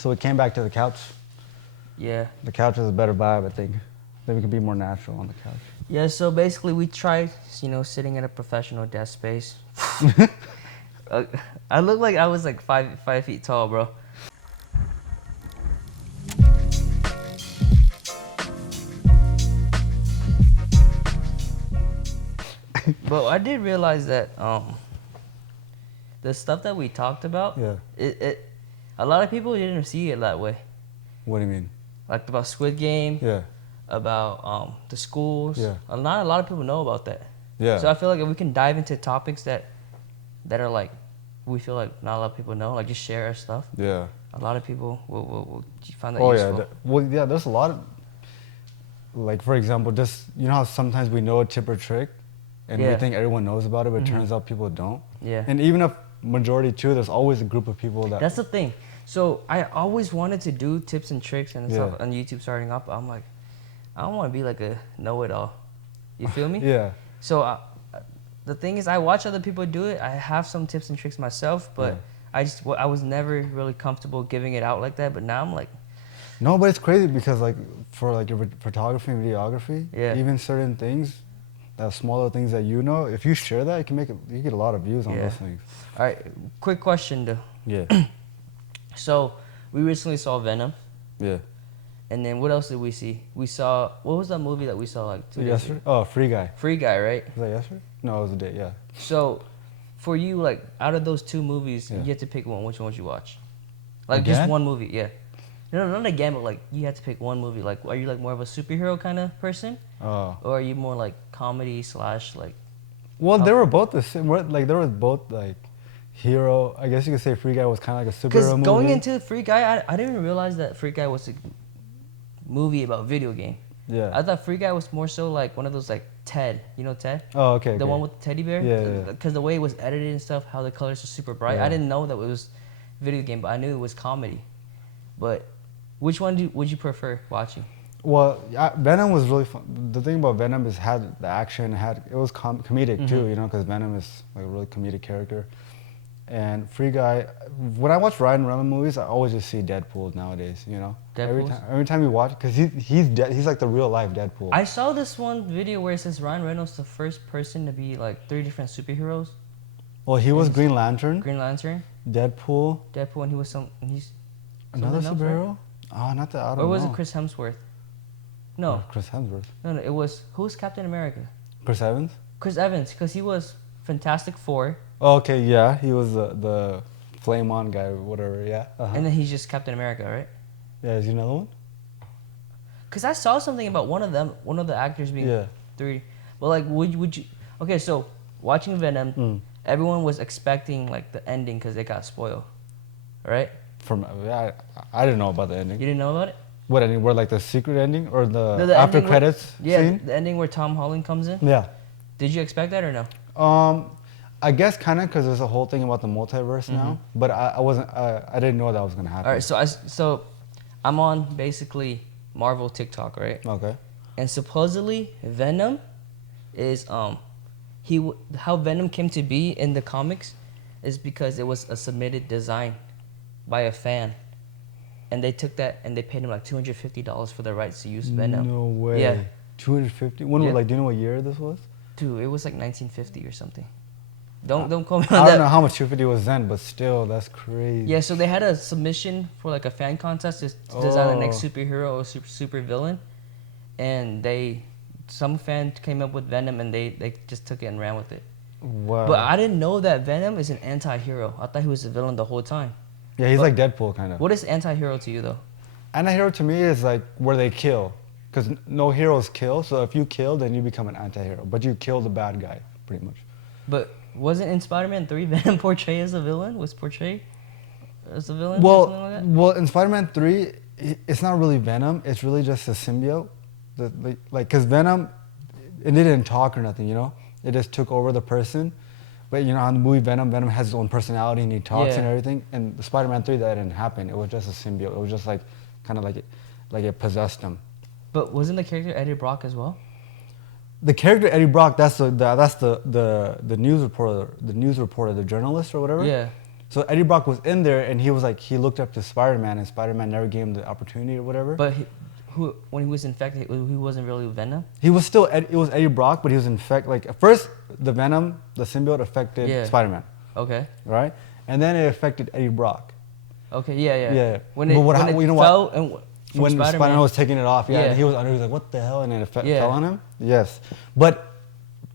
So we came back to the couch. Yeah. The couch is a better vibe, I think. Then we can be more natural on the couch. Yeah, so basically we tried, sitting at a professional desk space. I looked like I was like 5 feet tall, bro. But I did realize that the stuff that we talked about, Yeah. A lot of people didn't see it that way. What do you mean? Like about Squid Game, Yeah. about the schools. Yeah. Not a lot of people know about that. Yeah. So I feel like if we can dive into topics that are like, we feel like not a lot of people know, like just share our stuff. Yeah. A lot of people will find that Oh, useful. yeah. Well, yeah, there's a lot of, like, for example, just, you know how sometimes we know a tip or trick and we think everyone knows about it, but it turns out people don't? Yeah. And even if majority too, there's always a group of people that... That's the thing. So I always wanted to do tips and tricks and stuff on YouTube starting up. I'm like, I don't want to be like a know-it-all. You feel me? Yeah. So the thing is, I watch other people do it. I have some tips and tricks myself, but I was never really comfortable giving it out like that. But now I'm like... No, but it's crazy because like for like your photography and videography, even certain things, smaller things that you know, if you share that, you get a lot of views on those things. All right, quick question though. Yeah. So we recently saw Venom. Yeah. And then what else did we see? We saw, what was that movie that we saw like 2 days ago? Oh, Free Guy. Free Guy, right? Was that yesterday? No, it was a day, yeah. So for you, like out of those two movies, you had to pick one. Which one would you watch? Like again? Just one movie, yeah. No, not again, but like you had to pick one movie. Like, are you like more of a superhero kind of person? Oh. Or are you more like comedy / like... Well, they were both the same. Like, there was both like hero. I guess you could say Free Guy was kind of like a superhero movie. Because going into Free Guy, I didn't realize that Free Guy was a movie about video game. Yeah. I thought Free Guy was more so like one of those like Ted. You know Ted? Oh, okay. The one with the teddy bear? Yeah. Because the way it was edited and stuff, how the colors are super bright. Yeah. I didn't know that it was video game, but I knew it was comedy. But which one would you prefer watching? Well, Venom was really fun. The thing about Venom is had the action, it was comedic too, you know, because Venom is like a really comedic character. And Free Guy, when I watch Ryan Reynolds movies, I always just see Deadpool nowadays, you know. Every time you watch, because he's like the real life Deadpool. I saw this one video where it says Ryan Reynolds the first person to be like 3 different superheroes. Well, he was Green Lantern. Green Lantern. Deadpool. And he was he's another superhero. Right? Oh, not that. I don't know. Or was it Chris Hemsworth? No. Oh, Chris Hemsworth. No, it was, who was Captain America? Chris Evans? Chris Evans, because he was Fantastic Four. Oh, okay, yeah. He was the flame on guy or whatever, yeah. And then he's just Captain America, right? Yeah, is he another one? Because I saw something about one of the actors being 3. Well, like, would you... Okay, so, watching Venom, everyone was expecting, like, the ending because it got spoiled, right? I didn't know about the ending. You didn't know about it? What ending? Where like the secret ending or the after ending credits scene? Yeah, the ending where Tom Holland comes in? Yeah. Did you expect that or no? I guess kind of because there's a whole thing about the multiverse now, but I didn't know that was gonna happen. All right, so I'm on basically Marvel TikTok, right? Okay. And supposedly Venom is how Venom came to be in the comics is because it was a submitted design by a fan. And they took that and they paid him like $250 for the rights to use Venom. No way. Yeah. 250? When do you know what year this was? Dude, it was like 1950 or something. Don't call me on that. I don't know how much 250 was then, but still, that's crazy. Yeah, so they had a submission for like a fan contest to design the next superhero or super villain. And some fan came up with Venom and they just took it and ran with it. Wow. But I didn't know that Venom is an anti-hero. I thought he was a villain the whole time. Yeah, he's like Deadpool, kind of. What is anti-hero to you, though? Anti-hero to me is like where they kill. Because no heroes kill, so if you kill, then you become an anti-hero. But you kill the bad guy, pretty much. But wasn't in Spider-Man 3 Venom portrayed as a villain? Was portrayed as a villain well, or something like that? Well, in Spider-Man 3, it's not really Venom. It's really just a symbiote. Because Venom, it didn't talk or nothing, you know? It just took over the person. But, you know, on the movie Venom has his own personality and he talks and everything. And the Spider-Man 3, that didn't happen. It was just a symbiote. It was just like, kind of like it possessed him. But wasn't the character Eddie Brock as well? The character Eddie Brock, that's the news reporter, the journalist or whatever. Yeah. So Eddie Brock was in there, and he was like, he looked up to Spider-Man, and Spider-Man never gave him the opportunity or whatever. But when he was infected, he wasn't really Venom. He was still, it was Eddie Brock, but he was infected. Like at first, the Venom, the symbiote affected Spider-Man. Okay. Right, and then it affected Eddie Brock. Okay. Yeah. Yeah. When it fell and when Spider-Man was taking it off, and he was under, he was like, "What the hell?" And then it fell on him. Yes, but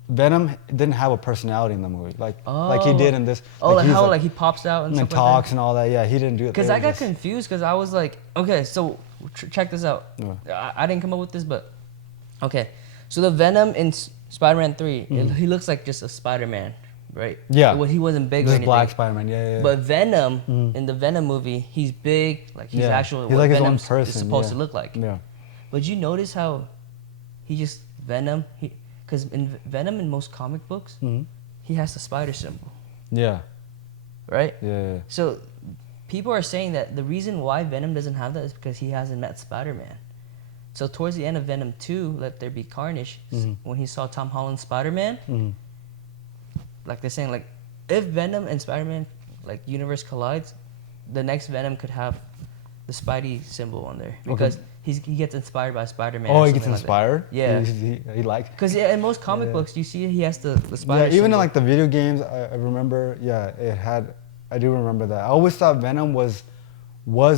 Venom didn't have a personality in the movie, like he did in this. Like he pops out and stuff talks like that. and all that. Yeah, he didn't do it. Because I got confused because I was like, okay, so check this out. Yeah. I didn't come up with this, but okay. So the Venom in Spider-Man 3, he looks like just a Spider-Man, right? Yeah. He wasn't big or anything. Black Spider-Man, yeah. But Venom, in the Venom movie, he's big, like he's actually he's what like Venom his own person, is supposed to look like. Yeah. But you notice how he just, Venom, because in Venom in most comic books, he has the spider symbol. Yeah. Right? Yeah. So people are saying that the reason why Venom doesn't have that is because he hasn't met Spider-Man. So towards the end of Venom 2, Let There Be Carnage, when he saw Tom Holland's Spider-Man, like they're saying, like, if Venom and Spider-Man, like, universe collides, the next Venom could have the Spidey symbol on there. Because he gets inspired by Spider-Man. Oh, he gets inspired? Yeah. He likes. Because in most comic books, you see he has the spider even symbol. in, like, the video games, I remember, it had, I do remember that. I always thought Venom was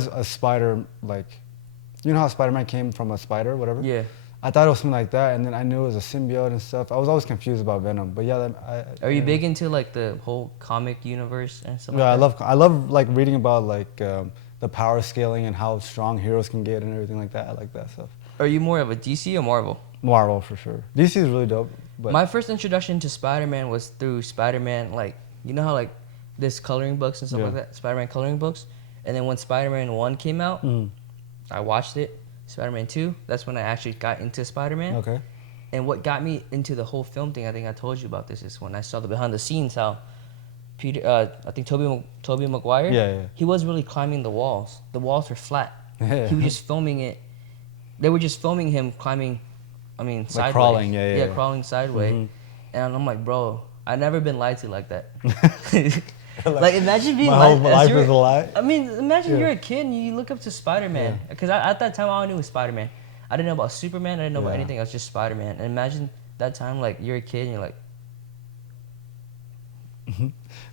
a spider, like, you know how Spider-Man came from a spider, whatever? Yeah. I thought it was something like that, and then I knew it was a symbiote and stuff. I was always confused about Venom, but yeah. Are you big into like the whole comic universe and stuff? Yeah, like that? I love like reading about like the power scaling and how strong heroes can get and everything like that. I like that stuff. Are you more of a DC or Marvel? Marvel for sure. DC is really dope. But my first introduction to Spider-Man was through Spider-Man, like, you know how like this coloring books and stuff like that, Spider-Man coloring books, and then when Spider-Man 1 came out, I watched it. Spider-Man 2, that's when I actually got into Spider-Man. Okay. And what got me into the whole film thing, I think I told you about this, is when I saw the behind the scenes, how I think Tobey Maguire, he was really climbing the walls. The walls were flat. He was just filming it. They were just filming him climbing, sideways. Like crawling, crawling sideways. And I'm like, bro, I've never been lied to like that. Like, imagine being my whole life is a lie. I mean, imagine you're a kid and you look up to Spider-Man. Because at that time, all I knew was Spider-Man. I didn't know about Superman. I didn't know about anything else, just Spider-Man. And imagine that time, like, you're a kid and you're like...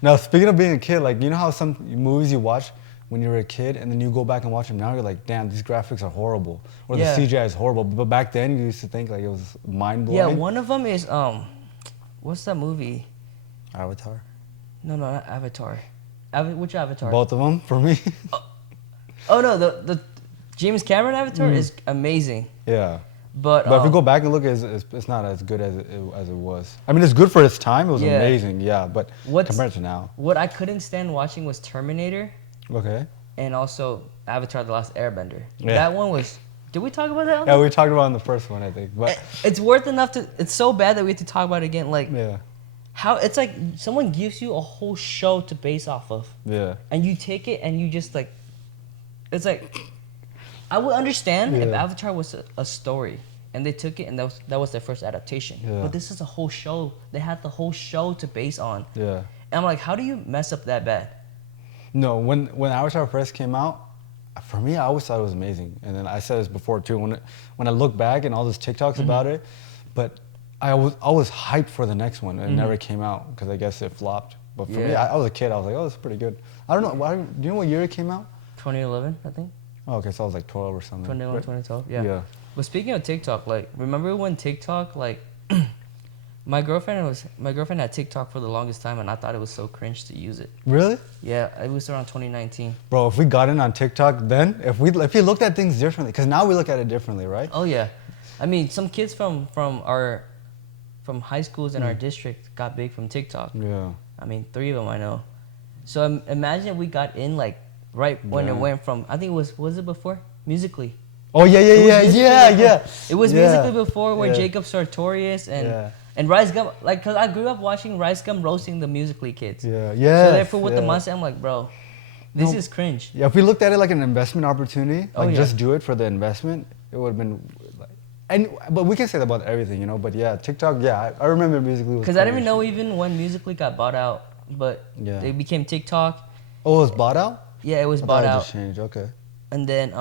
Now, speaking of being a kid, like, you know how some movies you watch when you were a kid and then you go back and watch them now, you're like, damn, these graphics are horrible. Or the CGI is horrible. But back then, you used to think, like, it was mind-blowing. Yeah, one of them is, what's that movie? Avatar? No, not Avatar. Which Avatar? Both of them, for me. Oh no, the James Cameron Avatar is amazing. Yeah. But if you go back and look, it's not as good as it was. I mean, it's good for its time. It was amazing, but compared to now. What I couldn't stand watching was Terminator. Okay. And also Avatar: The Last Airbender. Yeah. That one was... Did we talk about that? Yeah, we talked about it in the first one, I think. But it's worth enough to... It's so bad that we have to talk about it again. Like... Yeah. How it's like someone gives you a whole show to base off of. Yeah. And you take it and you just like, it's like, I would understand if Avatar was a story and they took it and that was their first adaptation. Yeah. But this is a whole show. They had the whole show to base on. Yeah. And I'm like, how do you mess up that bad? No, when Avatar first came out, for me, I always thought it was amazing. And then I said this before too. When I look back and all those TikToks about it, but I was hyped for the next one, and it never came out because I guess it flopped. But for me, I was a kid. I was like, oh, it's pretty good. I don't know. Do you know what year it came out? 2011, I think. Oh, okay, so I was like 12 or something. 2011, 2012, yeah. But speaking of TikTok, like, remember when TikTok, like, my girlfriend had TikTok for the longest time, and I thought it was so cringe to use it. Really? Yeah, it was around 2019. Bro, if we got in on TikTok then, if we looked at things differently, because now we look at it differently, right? Oh yeah, I mean, some kids from high schools in our district got big from TikTok. Yeah. I mean, 3 of them I know. So imagine if we got in like right when it went from, I think it was it before? Musically. Oh yeah. It was Musically before where Jacob Sartorius and Rice Gum, like, cause I grew up watching Rice Gum roasting the Musically kids. Yeah. So therefore with the mindset, I'm like, bro, this is cringe. Yeah, if we looked at it like an investment opportunity, like just do it for the investment, it would have been but we can say that about everything, you know. But yeah, TikTok, I remember Musically. Because I didn't even know even when Musically got bought out, but they became TikTok, Oh, it was bought out? Yeah, it was I bought thought it out. just changed. Okay. And then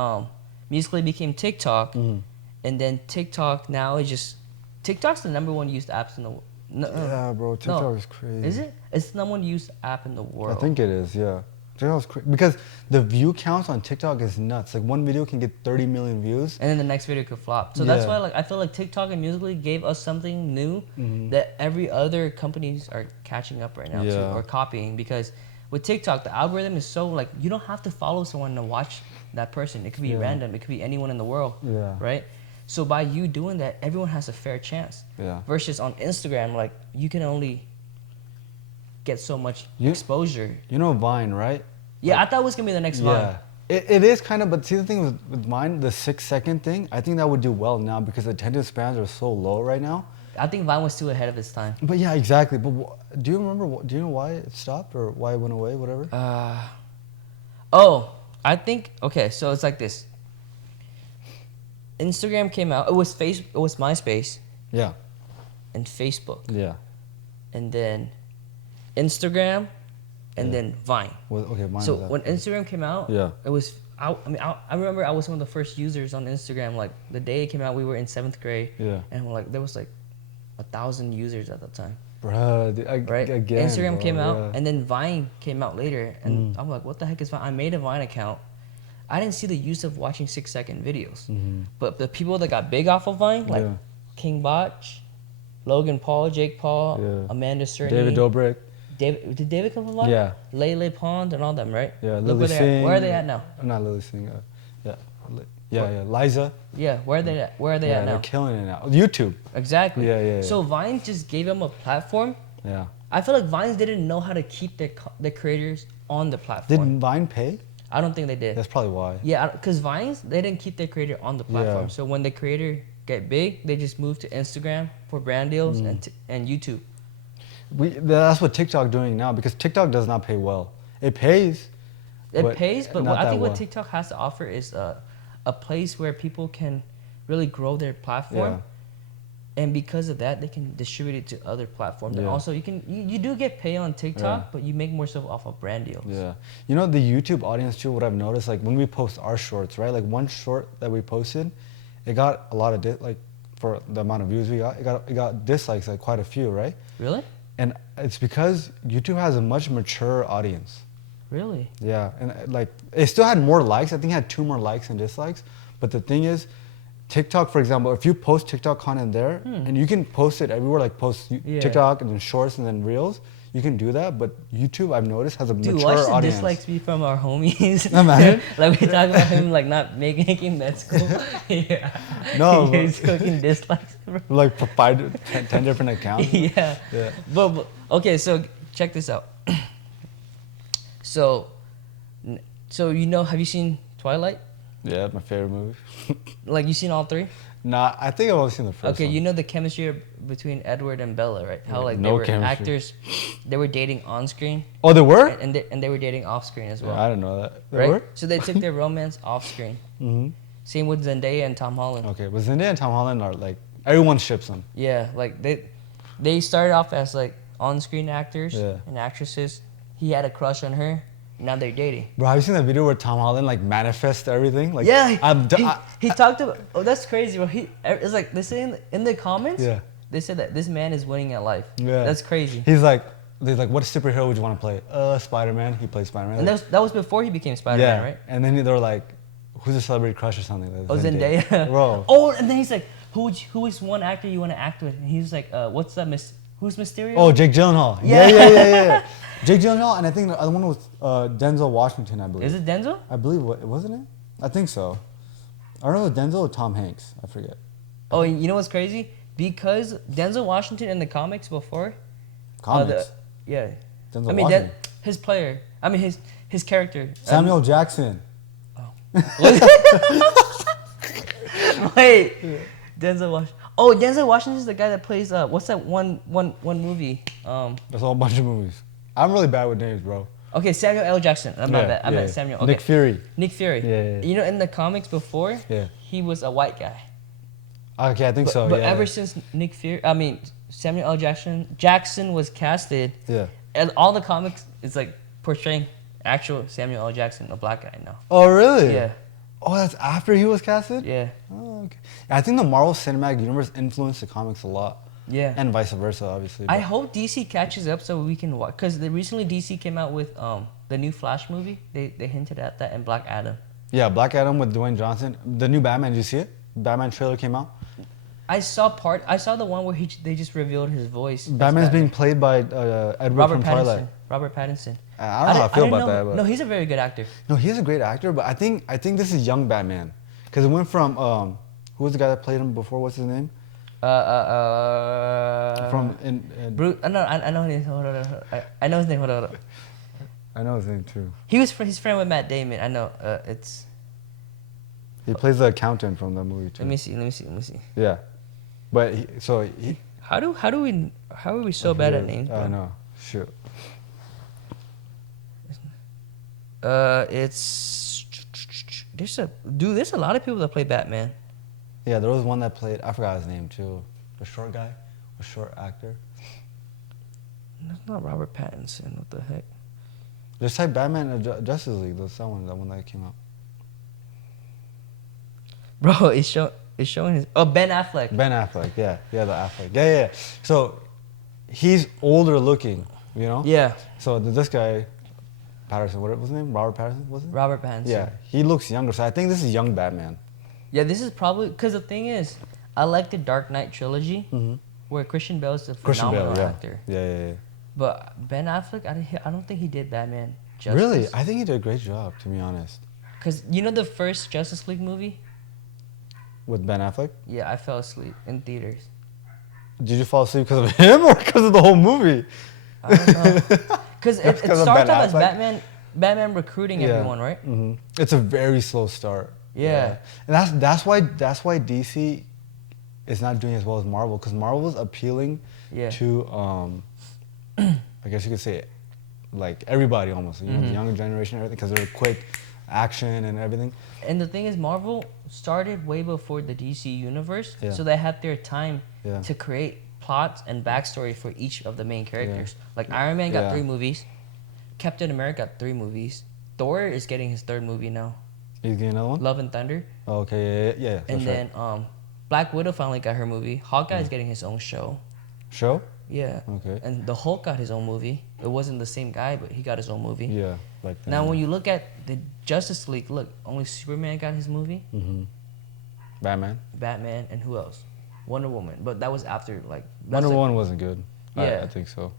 Musical.ly became TikTok, Mhm. and then TikTok now is just TikTok's the number one used apps in the world. No, Yeah, bro. TikTok no, is crazy. is it? It's the number one used app in the I world. think it is. Yeah. TikTok's crazy because the view counts on TikTok is nuts. Like one video can get 30 million views. And then the next video could flop. So that's Yeah. why like I feel like TikTok and Musical.ly gave us something new Mhm. that every other companies are catching up right now to Yeah. or copying, because with TikTok the algorithm is so like you don't have to follow someone to watch that person. It could be Yeah. random. It could be anyone in the world. Yeah. Right? So by you doing that, everyone has a fair chance. Yeah. Versus on Instagram, like you can only get so much exposure. You know Vine, right? Yeah, I thought it was gonna be the next Vine. Yeah. It is kind of, but see the thing with Vine, the 6 second thing, I think that would do well now because the attention spans are so low right now. I think Vine was too ahead of its time. But yeah, exactly. But do you remember? Do you know why it stopped or why it went away? Whatever. I think okay. So it's like this. Instagram came out. It was MySpace Yeah. and Facebook, Yeah. and then Instagram, and Yeah. then Vine. Well, okay. Mine So was that. when Instagram came out, Yeah. it was. I remember I was one of the first users on Instagram. Like the day it came out, we were in 7th grade, Yeah. and like there was like 1,000 users at the time. Bruh, Right? again, Instagram bro, came out, yeah. and then Vine came out later, and I'm like, what the heck is Vine? I made a Vine account. I didn't see the use of watching 6 second videos, but the people that got big off of Vine, like Yeah. King Botch, Logan Paul, Jake Paul, Yeah. Amanda Cerny, David Dobrik. Did David come from Vine? Yeah. Lele Pond and all them, right? Yeah. Look Lily Singh. where are they at now? Not Lily Singh. Yeah. Yeah. Liza. Yeah, where are they at? Where are they Yeah, at they're now? killing it now. YouTube. Exactly. Yeah. So Vine just gave them a platform. Yeah. I feel like Vines didn't know how to keep their creators on the platform. Did Vine pay? I don't think they did. That's probably why. Yeah, because Vines, they didn't keep their creator on the platform. Yeah. So when the creator get big, they just move to Instagram for brand deals and YouTube. That's what TikTok doing now because TikTok does not pay well. It pays. It pays, but not I that think well. what TikTok has to offer is a place where people can really grow their platform. And because of that, they can distribute it to other platforms. And Yeah. also, you do get paid on TikTok, but you make more stuff off of brand deals. Yeah. You know, the YouTube audience too, what I've noticed, like when we post our shorts, right? Like one short that we posted, it got a lot of, like for the amount of views we got, it got dislikes, like quite a few, right? Really? And it's because YouTube has a much mature audience. Really? Yeah. And like, it still had more likes. I think it had 2 more likes and dislikes. But the thing is, TikTok, for example, if you post TikTok content there, and you can post it everywhere, like post TikTok and then shorts and then reels, you can do that. But YouTube, I've noticed, has a Dude, mature watch the audience. dislikes be from our homies. Imagine. Like we talk about him like not making med school. Yeah. No, He's cooking dislikes, bro. Like for 10 different accounts. Yeah. Yeah. But okay, so check this out. So you know, have you seen Twilight? Yeah, my favorite movie. Like you seen all 3? Nah, I think I've only seen the first Okay, one. you know the chemistry between Edward and Bella, right? How like No they were chemistry. actors, they were dating on screen, Oh, they were? and they were dating off screen as well, Yeah, I didn't know that. They right? were? So they took their romance off screen. Same with Zendaya and Tom Holland. Okay, but Zendaya and Tom Holland are like, everyone ships them. Yeah, like they started off as like on-screen actors Yeah. and actresses. He had a crush on her. Now they're dating. Bro, have you seen that video where Tom Holland like manifests everything? Like, Yeah, he he talked about. Oh, that's crazy, bro. It's like they say in the comments. Yeah. They said that this man is winning at life. Yeah. That's crazy. They're like, what superhero would you want to play? Spider-Man. He plays Spider-Man. And that was before he became Spider-Man, right? And then they're like, who's a celebrity crush or something? Like, Oh, Zendaya. Bro. Oh, and then he's like, who is one actor you want to act with? And he's like, what's that? Who's Mysterio? Oh, Jake Gyllenhaal. Yeah. Yeah. Jake Gyllenhaal, and I think the other one was Denzel Washington, I believe. Is it Denzel? I believe, wasn't it? I think so. I don't know if Denzel or Tom Hanks. I forget. Oh, you know what's crazy? Because Denzel Washington in the comics before. Comics. Yeah. Denzel I mean, Washington. his player. I mean, his character. Samuel Jackson. Wait. Denzel Washington. Oh, Denzel Washington is the guy that plays. What's that one movie? That's a whole bunch of movies. I'm really bad with names, bro. Okay, Samuel L. Jackson. I'm not bad. I meant Samuel. Okay. Nick Fury. Nick Fury. Yeah. You know, in the comics before, he was a white guy. Okay, I think so. But yeah. ever since Samuel L. Jackson was casted, Yeah. and all the comics is like portraying Actual Samuel L. Jackson, a black guy now. Oh, really? Yeah. Oh, that's after he was casted? Yeah. Oh, okay. I think the Marvel Cinematic Universe influenced the comics a lot. Yeah. And vice versa, obviously. I but- hope DC catches up so we can watch. Because recently DC came out with the new Flash movie. They hinted at that, and Black Adam. Yeah, Black Adam with Dwayne Johnson. The new Batman, did you see it? Batman trailer came out. I saw the one where they just revealed his voice. Batman's being played by Edward from Twilight. Robert Pattinson. I don't know how I feel about that. But No, he's a very good actor. no, he's a great actor, but I think this is young Batman. Because it went from, who was the guy that played him before? What's his name? From, Bruce. I know his name. Hold on. I know his name. Hold on. I know his name too. He's friend with Matt Damon. I know. It's. He plays the accountant from the movie too. Let me see. Yeah. But How are we so bad at names? I know. Shoot. There's a lot of people that play Batman. Yeah, there was one that played, I forgot his name too. The short guy, a short actor. That's not Robert Pattinson. What the heck? Just type Batman Justice League. There's someone, that one that came out. Bro, it's showing his. Oh, Ben Affleck. Ben Affleck, yeah, the Affleck, yeah. So he's older looking, you know. Yeah. So this guy, Patterson, what was his name? Robert Patterson, was it? Robert Pattinson. Yeah, he looks younger. So I think this is young Batman. Yeah, this is probably because the thing is, I like the Dark Knight trilogy, where Christian Bale is a phenomenal actor. Yeah. But Ben Affleck, I don't think he did Batman justice. Really, I think he did a great job, to be honest. Because you know the first Justice League movie? With Ben Affleck? Yeah, I fell asleep in theaters. Did you fall asleep because of him or because of the whole movie? I don't know. Because it Because of starts Ben off as Affleck? Batman recruiting everyone, right? Mm-hmm. It's a very slow start. Yeah. And that's why DC is not doing as well as Marvel, because Marvel is appealing to I guess you could say like everybody almost, you know, the younger generation and everything, because they're quick action and everything. And the thing is, Marvel started way before the DC universe, Yeah. so they had their time Yeah. to create plots and backstory for each of the main characters. Like Iron Man got 3 movies, Captain America got 3 movies, Thor is getting his 3rd movie now. He's getting another one? Love and Thunder. Oh, okay, yeah. And that's then right. Black Widow finally got her movie. Hawkeye is getting his own show. Show? Yeah. Okay. And the Hulk got his own movie. It wasn't the same guy, but he got his own movie. Yeah, like that. Now, when you look at the Justice League, look, only Superman got his movie. Batman. Batman, and who else? Wonder Woman. But that was after, like... Wonder Woman wasn't good. Yeah. I think so.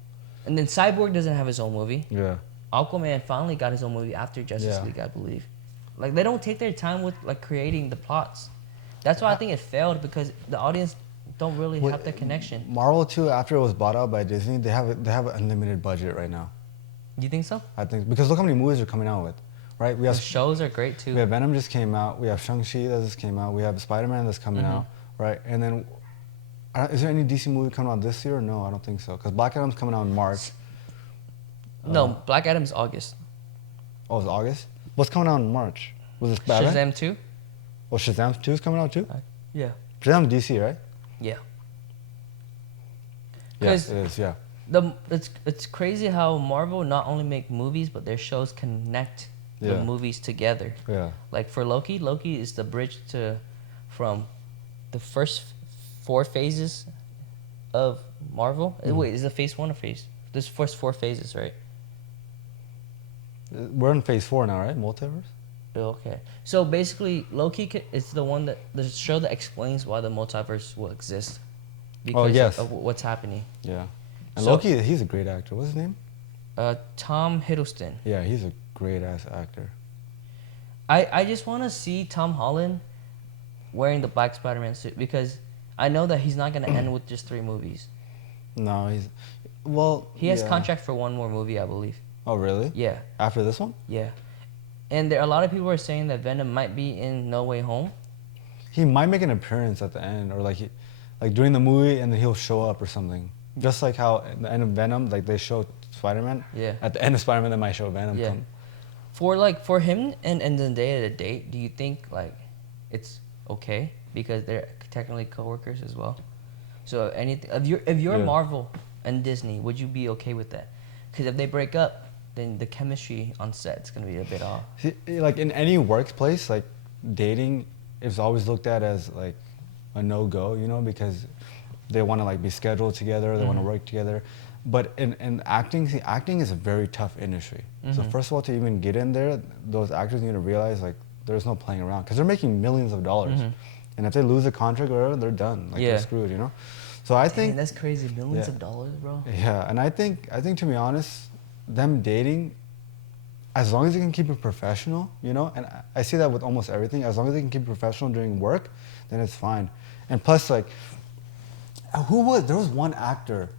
And then Cyborg doesn't have his own movie. Yeah. Aquaman finally got his own movie after Justice League, I believe. Like, they don't take their time with, like, creating the plots. That's why I think it failed, because the audience don't really have the connection. Marvel too, after it was bought out by Disney, they have an unlimited budget right now. You think so? I think, because look how many movies they're coming out with, right? We The have shows are great, too. We have Venom just came out. We have Shang-Chi that just came out. We have Spider-Man that's coming out, right? And then, is there any DC movie coming out this year? No, I don't think so. Because Black Adam's coming out in March. No, Black Adam's August. Oh, it's August? What's coming out in March? Was it Batman? Shazam 2? Oh, Shazam 2 is coming out too? Yeah. Shazam's DC, right? Yeah. Yes, it is, yeah. It's crazy how Marvel not only make movies, but their shows connect the movies together. Yeah. Like for Loki is the bridge from the first 4 phases of Marvel. Wait, is it phase 1 or phase? There's first 4 phases, right? We're in phase 4 now, right? Multiverse? Okay. So basically, Loki is the show that explains why the multiverse will exist. Because of what's happening. Yeah. And So- Loki, he's a great actor. What's his name? Tom Hiddleston. Yeah, he's a great ass actor. I just want to see Tom Holland wearing the black Spider-Man suit, because I know that he's not going to end with just 3 movies. No, he has contract for 1 more movie, I believe. Oh, really? Yeah, After this one? yeah. And there are a lot of people are saying that Venom might be in No Way Home. He might make an appearance at the end, or like during the movie, and then he'll show up or something. Just like how at the end of Venom, like they show Spider-Man. Yeah. At the end of Spider-Man, they might show Venom. Yeah. Come. For him and Zendaya to date, do you think like it's okay, because they're technically coworkers as well? So if you're Marvel and Disney, would you be okay with that? Because if they break up, then the chemistry on set's gonna be a bit off. See, like in any workplace, like dating is always looked at as like a no-go, you know, because they want to like be scheduled together, they want to work together. But in acting, see, acting is a very tough industry. So first of all, to even get in there, those actors need to realize like there's no playing around because they're making millions of dollars, and if they lose a contract or whatever, they're done. Like they're screwed, you know. So I think that's crazy, millions of dollars, bro. Yeah, and I think to be honest, them dating, as long as they can keep it professional, you know, and I see that with almost everything. As long as they can keep it professional during work, then it's fine. And plus, like, there was one actor.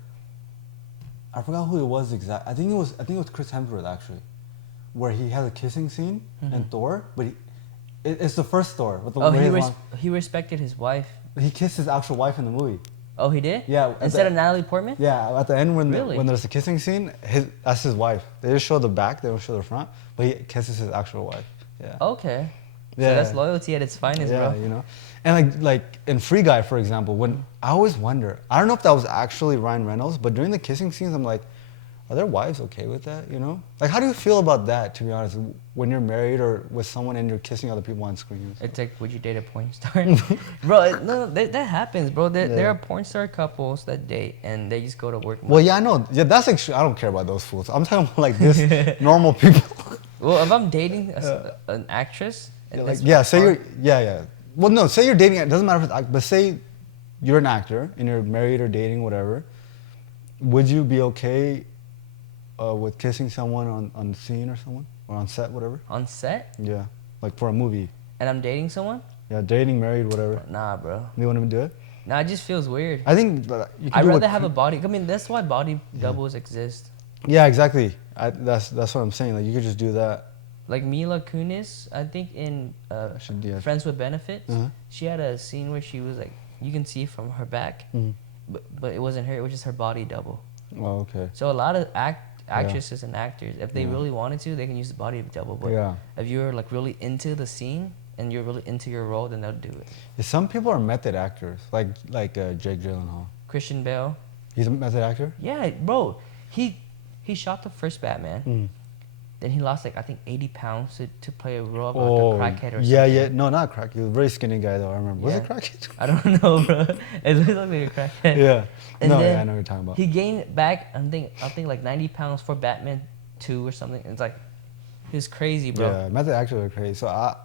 I forgot who it was exactly. I think it was Chris Hemsworth actually, where he has a kissing scene in Thor, but it's the first Thor. With the he respected his wife. He kissed his actual wife in the movie. Oh, he did? Yeah. Instead of Natalie Portman? Yeah, at the end when Really? when there's a kissing scene, that's his wife. They just show the back, they don't show the front, but he kisses his actual wife. Yeah. Okay. Yeah. So that's loyalty at its finest, Yeah, bro. you know. And like in Free Guy, for example, when I always wonder, I don't know if that was actually Ryan Reynolds, but during the kissing scenes, I'm like, are their wives okay with that, you know? Like, how do you feel about that, to be honest, when you're married or with someone and you're kissing other people on screen? It's like, would you date a porn star? Bro, no, that happens, bro. There are porn star couples that date and they just go to work. Well, yeah, I know. Yeah, that's like, I don't care about those fools. I'm talking about like this normal people. Well, if I'm dating an actress, and Well, no, say you're dating, it doesn't matter if it's, but say you're an actor and you're married or dating, whatever. Would you be okay with kissing someone on scene or someone? Or on set, whatever? On set? Yeah, like for a movie. And I'm dating someone? Yeah, dating, married, whatever. Nah, bro. You want to do it? Nah, it just feels weird. I think you can I'd rather have a body. I mean, that's why body doubles exist. Yeah, exactly. That's what I'm saying. Like, you could just do that. Like Mila Kunis, I think in Friends with Benefits, she had a scene where she was like, you can see from her back, but it wasn't her. It was just her body double. Oh, okay. So a lot of actresses and actors, if they really wanted to, they can use the body double. But if you're like really into the scene and you're really into your role, then they'll do it. Yeah, some people are method actors, like Jake Gyllenhaal. Christian Bale. He's a method actor? Yeah, bro. He shot the first Batman. Then he lost like I think 80 pounds to play a role of like a crackhead or something. Yeah. No, not crackhead. He was a very skinny guy though, I remember. Yeah. Was it crackhead? I don't know, bro. It looks like a crackhead. Yeah. And I know then what you're talking about. he gained back, I think like 90 pounds for Batman 2 or something. It's like, he's crazy, bro. Yeah, method actors are crazy. So,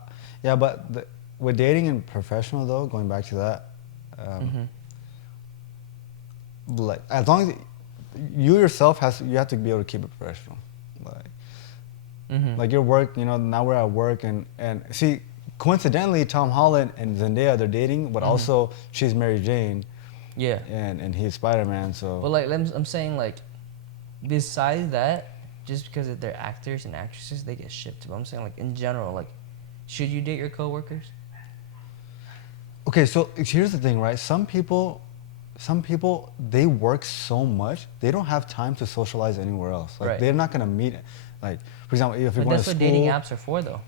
but with dating and professional though, going back to that, like as long as you yourself you have to be able to keep it professional. Like your work, you know, now we're at work and see, coincidentally, Tom Holland and Zendaya, they're dating, but also she's Mary Jane. Yeah. And he's Spider-Man, so. Well, like, I'm saying, like, besides that, just because they're actors and actresses, they get shipped. But I'm saying, like, in general, like, should you date your coworkers? Okay, so here's the thing, right? Some people, they work so much, they don't have time to socialize anywhere else. Like, they're not going to meet, like, for example, if you're going to school. That's what dating apps are for, though.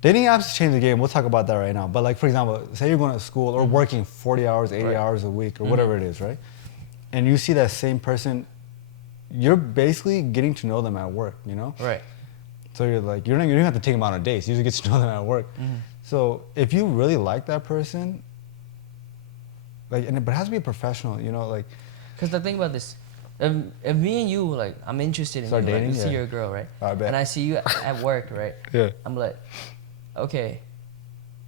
Dating apps change the game. We'll talk about that right now. But like, for example, say you're going to school or working 40 hours, 80 hours a week or whatever it is, right? And you see that same person, you're basically getting to know them at work, you know? Right. So you're like, you don't have to take them out on dates. You just get to know them at work. So if you really like that person, like, but it has to be professional, you know, like. Because the thing about this, if me and you, like, I'm interested in you, dating, like, see you're a girl, right? I bet. And I see you at work, right? Yeah. I'm like, okay,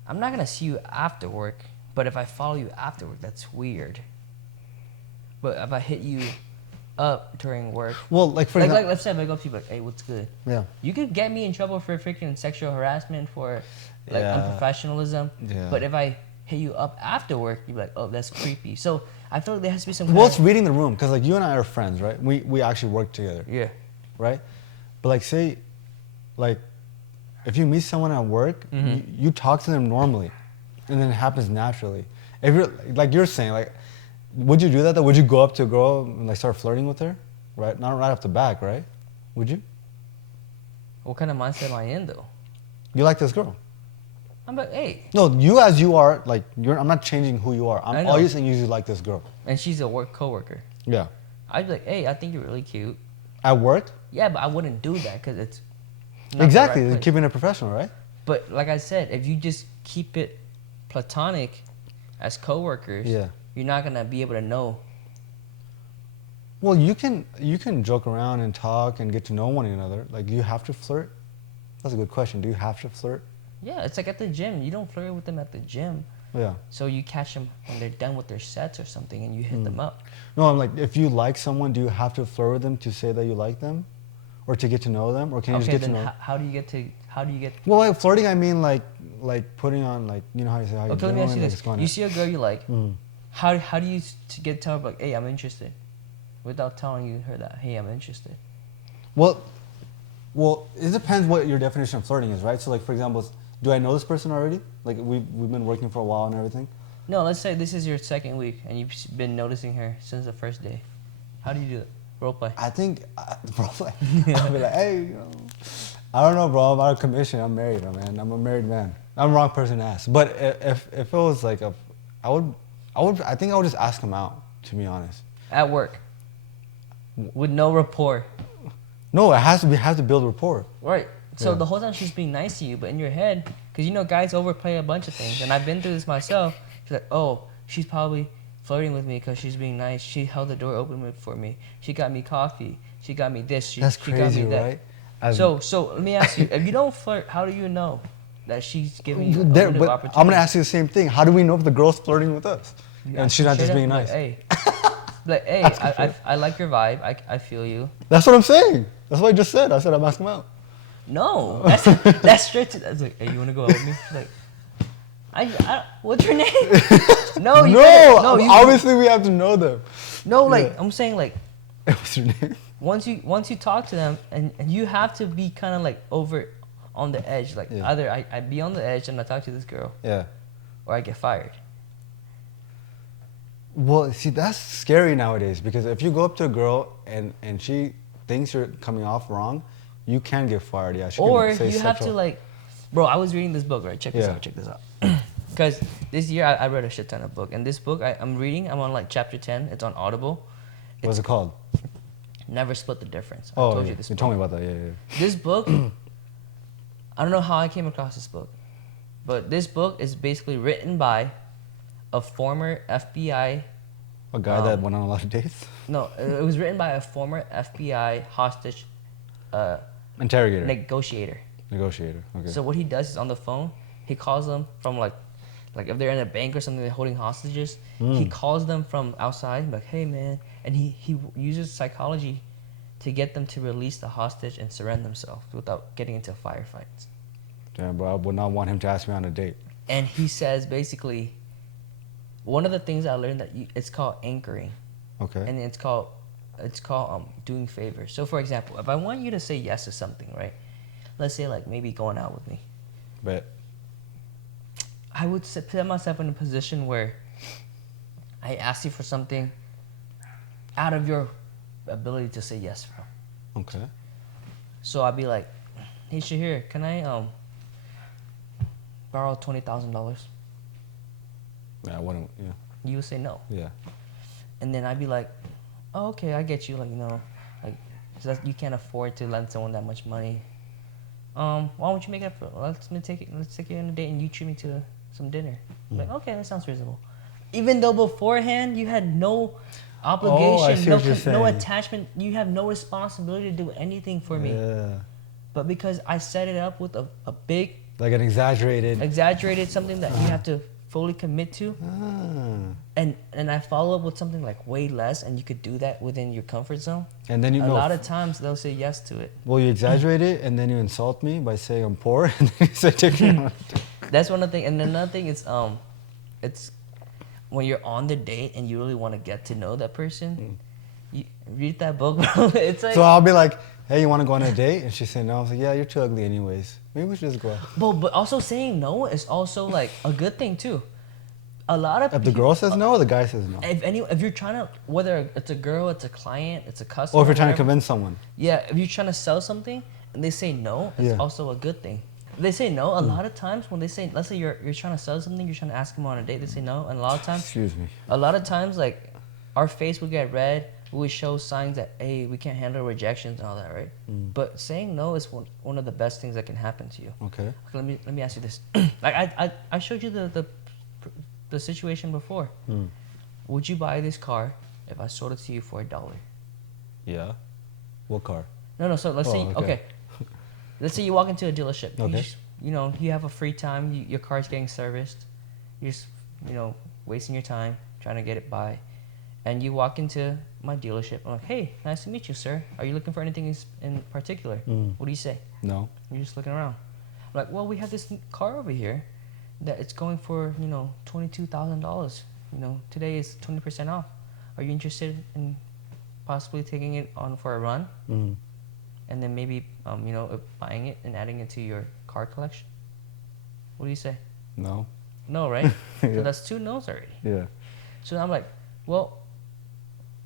I'm not gonna see you after work, but if I follow you after work, that's weird. But if I hit you up during work, well, like for example, let's say I go up to you like, hey, what's good? Yeah. You could get me in trouble for freaking sexual harassment, for like unprofessionalism. Yeah. But if I hit you up after work, you'd be like, oh, that's creepy. So I feel like there has to be some. Well, it's reading the room, because like you and I are friends, right? We actually work together. Yeah. Right. But like, say, like, if you meet someone at work, you talk to them normally, and then it happens naturally. If you're like you're saying, like, would you do that though? Would you go up to a girl and like start flirting with her, right? Not right off the back, right? Would you? What kind of mindset am I in though? You like this girl? I'm like, hey. No, you as you are, like I'm not changing who you are. I know. All you're saying is you like this girl. And she's a coworker. Yeah. I'd be like, hey, I think you're really cute. At work? Yeah, but I wouldn't do that because it's not Exactly, the right place. keeping it professional, right? But like I said, if you just keep it platonic as coworkers, Yeah. you're not gonna be able to know. Well, you can joke around and talk and get to know one another. Like, do you have to flirt? That's a good question. Do you have to flirt? Yeah, it's like at the gym. You don't flirt with them at the gym. Yeah. So you catch them when they're done with their sets or something, and you hit them up. No, I'm like, if you like someone, do you have to flirt with them to say that you like them, or to get to know them, or can you Okay, just get then to know? how do you get to? How do you get? Well, like flirting, I mean like putting on like, you know how you say how you Okay, let me ask you like this: it's going you to- see a girl you like. Mm. How do you to get tell her like, hey, I'm interested, without telling her that, hey, I'm interested. Well, it depends what your definition of flirting is, right? So, like, for example, do I know this person already? Like, we've been working for a while and everything. No, let's say this is your second week and you've been noticing her since the first day. How do you do it? Role play. I think, probably, I'll be like, hey, you know, I don't know, bro. I'm out of commission. I'm married, man. I'm a married man. I'm the wrong person to ask. But if it was like I think I would just ask him out, to be honest. At work. With no rapport. No, it has to build rapport. Right. So Yeah. the whole time she's being nice to you, but in your head, because you know guys overplay a bunch of things, and I've been through this myself. She's like, oh, she's probably flirting with me because she's being nice. She held the door open for me. She got me coffee. She got me this. She That's got crazy, me that. right? So let me ask you: if you don't flirt, how do you know that she's giving you a There, window of but opportunity? I'm gonna ask you the same thing. How do we know if the girl's flirting with us, You and ask she's her not just straight being up, nice? Like, hey, Ask her straight. I like your vibe. I feel you. That's what I'm saying. That's what I just said. I said I'm asking him out. No, that's straight to. That's like, hey, you wanna go out with me? She's like, I what's your name? No, you gotta- No, you obviously we have to know them. No, like Yeah. I'm saying, like What's your name? once you talk to them, and you have to be kind of like over on the edge. Like Yeah. either I be on the edge and I talk to this girl, Yeah. or I get fired. Well, see, that's scary nowadays because if you go up to a girl and she thinks you're coming off wrong, you can get fired. Yeah. She Or can say you have to sexual- like, bro. I was reading this book, right? Check this Yeah. out. Check this out. Because this year I read a shit ton of book, and this book I'm reading. I'm on like chapter 10. It's on Audible. What's it called? Never Split the Difference. I Oh, told yeah. you this. You book. told me about that. Yeah. This book, I don't know how I came across this book, but this book is basically written by a former FBI. A guy that went on a lot of dates. No, it was written by a former FBI hostage Interrogator. negotiator. Negotiator. Okay. So what he does is on the phone, he calls them from like if they're in a bank or something, they're holding hostages. He calls them from outside, like, hey man, and he uses psychology to get them to release the hostage and surrender themselves without getting into firefights. Damn, bro, I would not want him to ask me on a date. And he says basically, one of the things I learned that it's called anchoring, Okay. and it's called doing favors. So for example, if I want you to say yes to something, right? Let's say like maybe going out with me. Bet. I would put myself in a position where I ask you for something out of your ability to say yes, bro. Okay. So I'd be like, hey Shahir, can I borrow $20,000? Yeah, I wouldn't. Yeah. You would say no. Yeah. And then I'd be like, oh, okay, I get you. Like, you know, like, you can't afford to lend someone that much money. Why don't you make it? Let's take you on a date and you treat me to some dinner. I'm like, okay, that sounds reasonable. Even though beforehand you had no obligation, see what you're no saying. attachment, you have no responsibility to do anything for me. Yeah. But because I set it up with a big, Like an exaggerated something that you have to fully commit to, Ah. and I follow up with something like way less, and you could do that within your comfort zone. And then you A know. lot of times they'll say yes to it. Well, you exaggerate it, and then you insult me by saying I'm poor, and then you say take me on a date. That's one of the things. And another thing is, it's when you're on the date and you really want to get to know that person. You read that book, bro. It's like, So I'll be like, hey, you want to go on a date? And she said no. I was like, yeah, you're too ugly anyways. Maybe we should just go out. but also saying no is also like a good thing too. A lot of If the girl says no, or the guy says no. if you're trying to, whether it's a girl, it's a client, it's a customer, Or if you're trying to whatever, convince someone. yeah, if you're trying to sell something and they say no, it's Yeah. also a good thing. They say no a lot of times when they say, let's say you're trying to sell something, you're trying to ask them on a date, they say no, and a lot of times, Excuse me. a lot of times like our face will get red, we show signs that, hey, we can't handle rejections and all that, right? But saying no is one of the best things that can happen to you. Okay. Let me ask you this. Like I showed you the situation before. Would you buy this car if I sold it to you for $1? Yeah. What car? No. So let's say okay. okay. Let's say you walk into a dealership. Okay. You have a free time. Your car's getting serviced. You're just wasting your time trying to get it by, and you walk into my dealership. I'm like, hey, nice to meet you, sir. Are you looking for anything in particular? What do you say? No. You're just looking around. I'm like, well, we have this car over here that it's going for $22,000. Today is 20% off. Are you interested in possibly taking it on for a run? And then maybe buying it and adding it to your car collection? What do you say? No. No, right? Yeah. So that's 2 no's already. Yeah. So I'm like, well,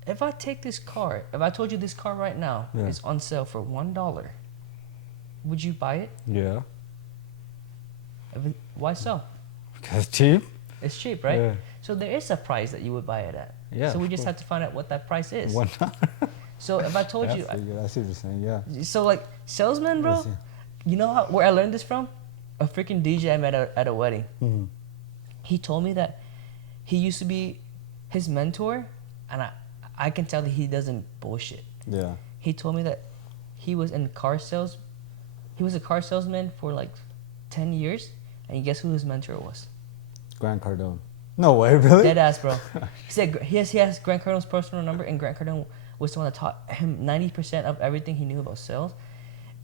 if I take this car, if I told you this car right now is on sale for $1, would you buy it? Yeah. Why so? Because cheap. It's cheap, right? Yeah. So there is a price that you would buy it at. Yeah, So we of just course. have to find out what that price is. $1. So if I told you, I see what you're saying. Yeah. so like salesman, bro, I see. you know where I learned this from? A freaking DJ I met at a wedding. He told me that he used to be his mentor, and I can tell that he doesn't bullshit. Yeah. He told me that he was in car sales. He was a car salesman for like 10 years, and guess who his mentor was? Grant Cardone. No way, really? Dead ass, bro. He said he has Grant Cardone's personal number, and Grant Cardone was the one that taught him 90% of everything he knew about sales.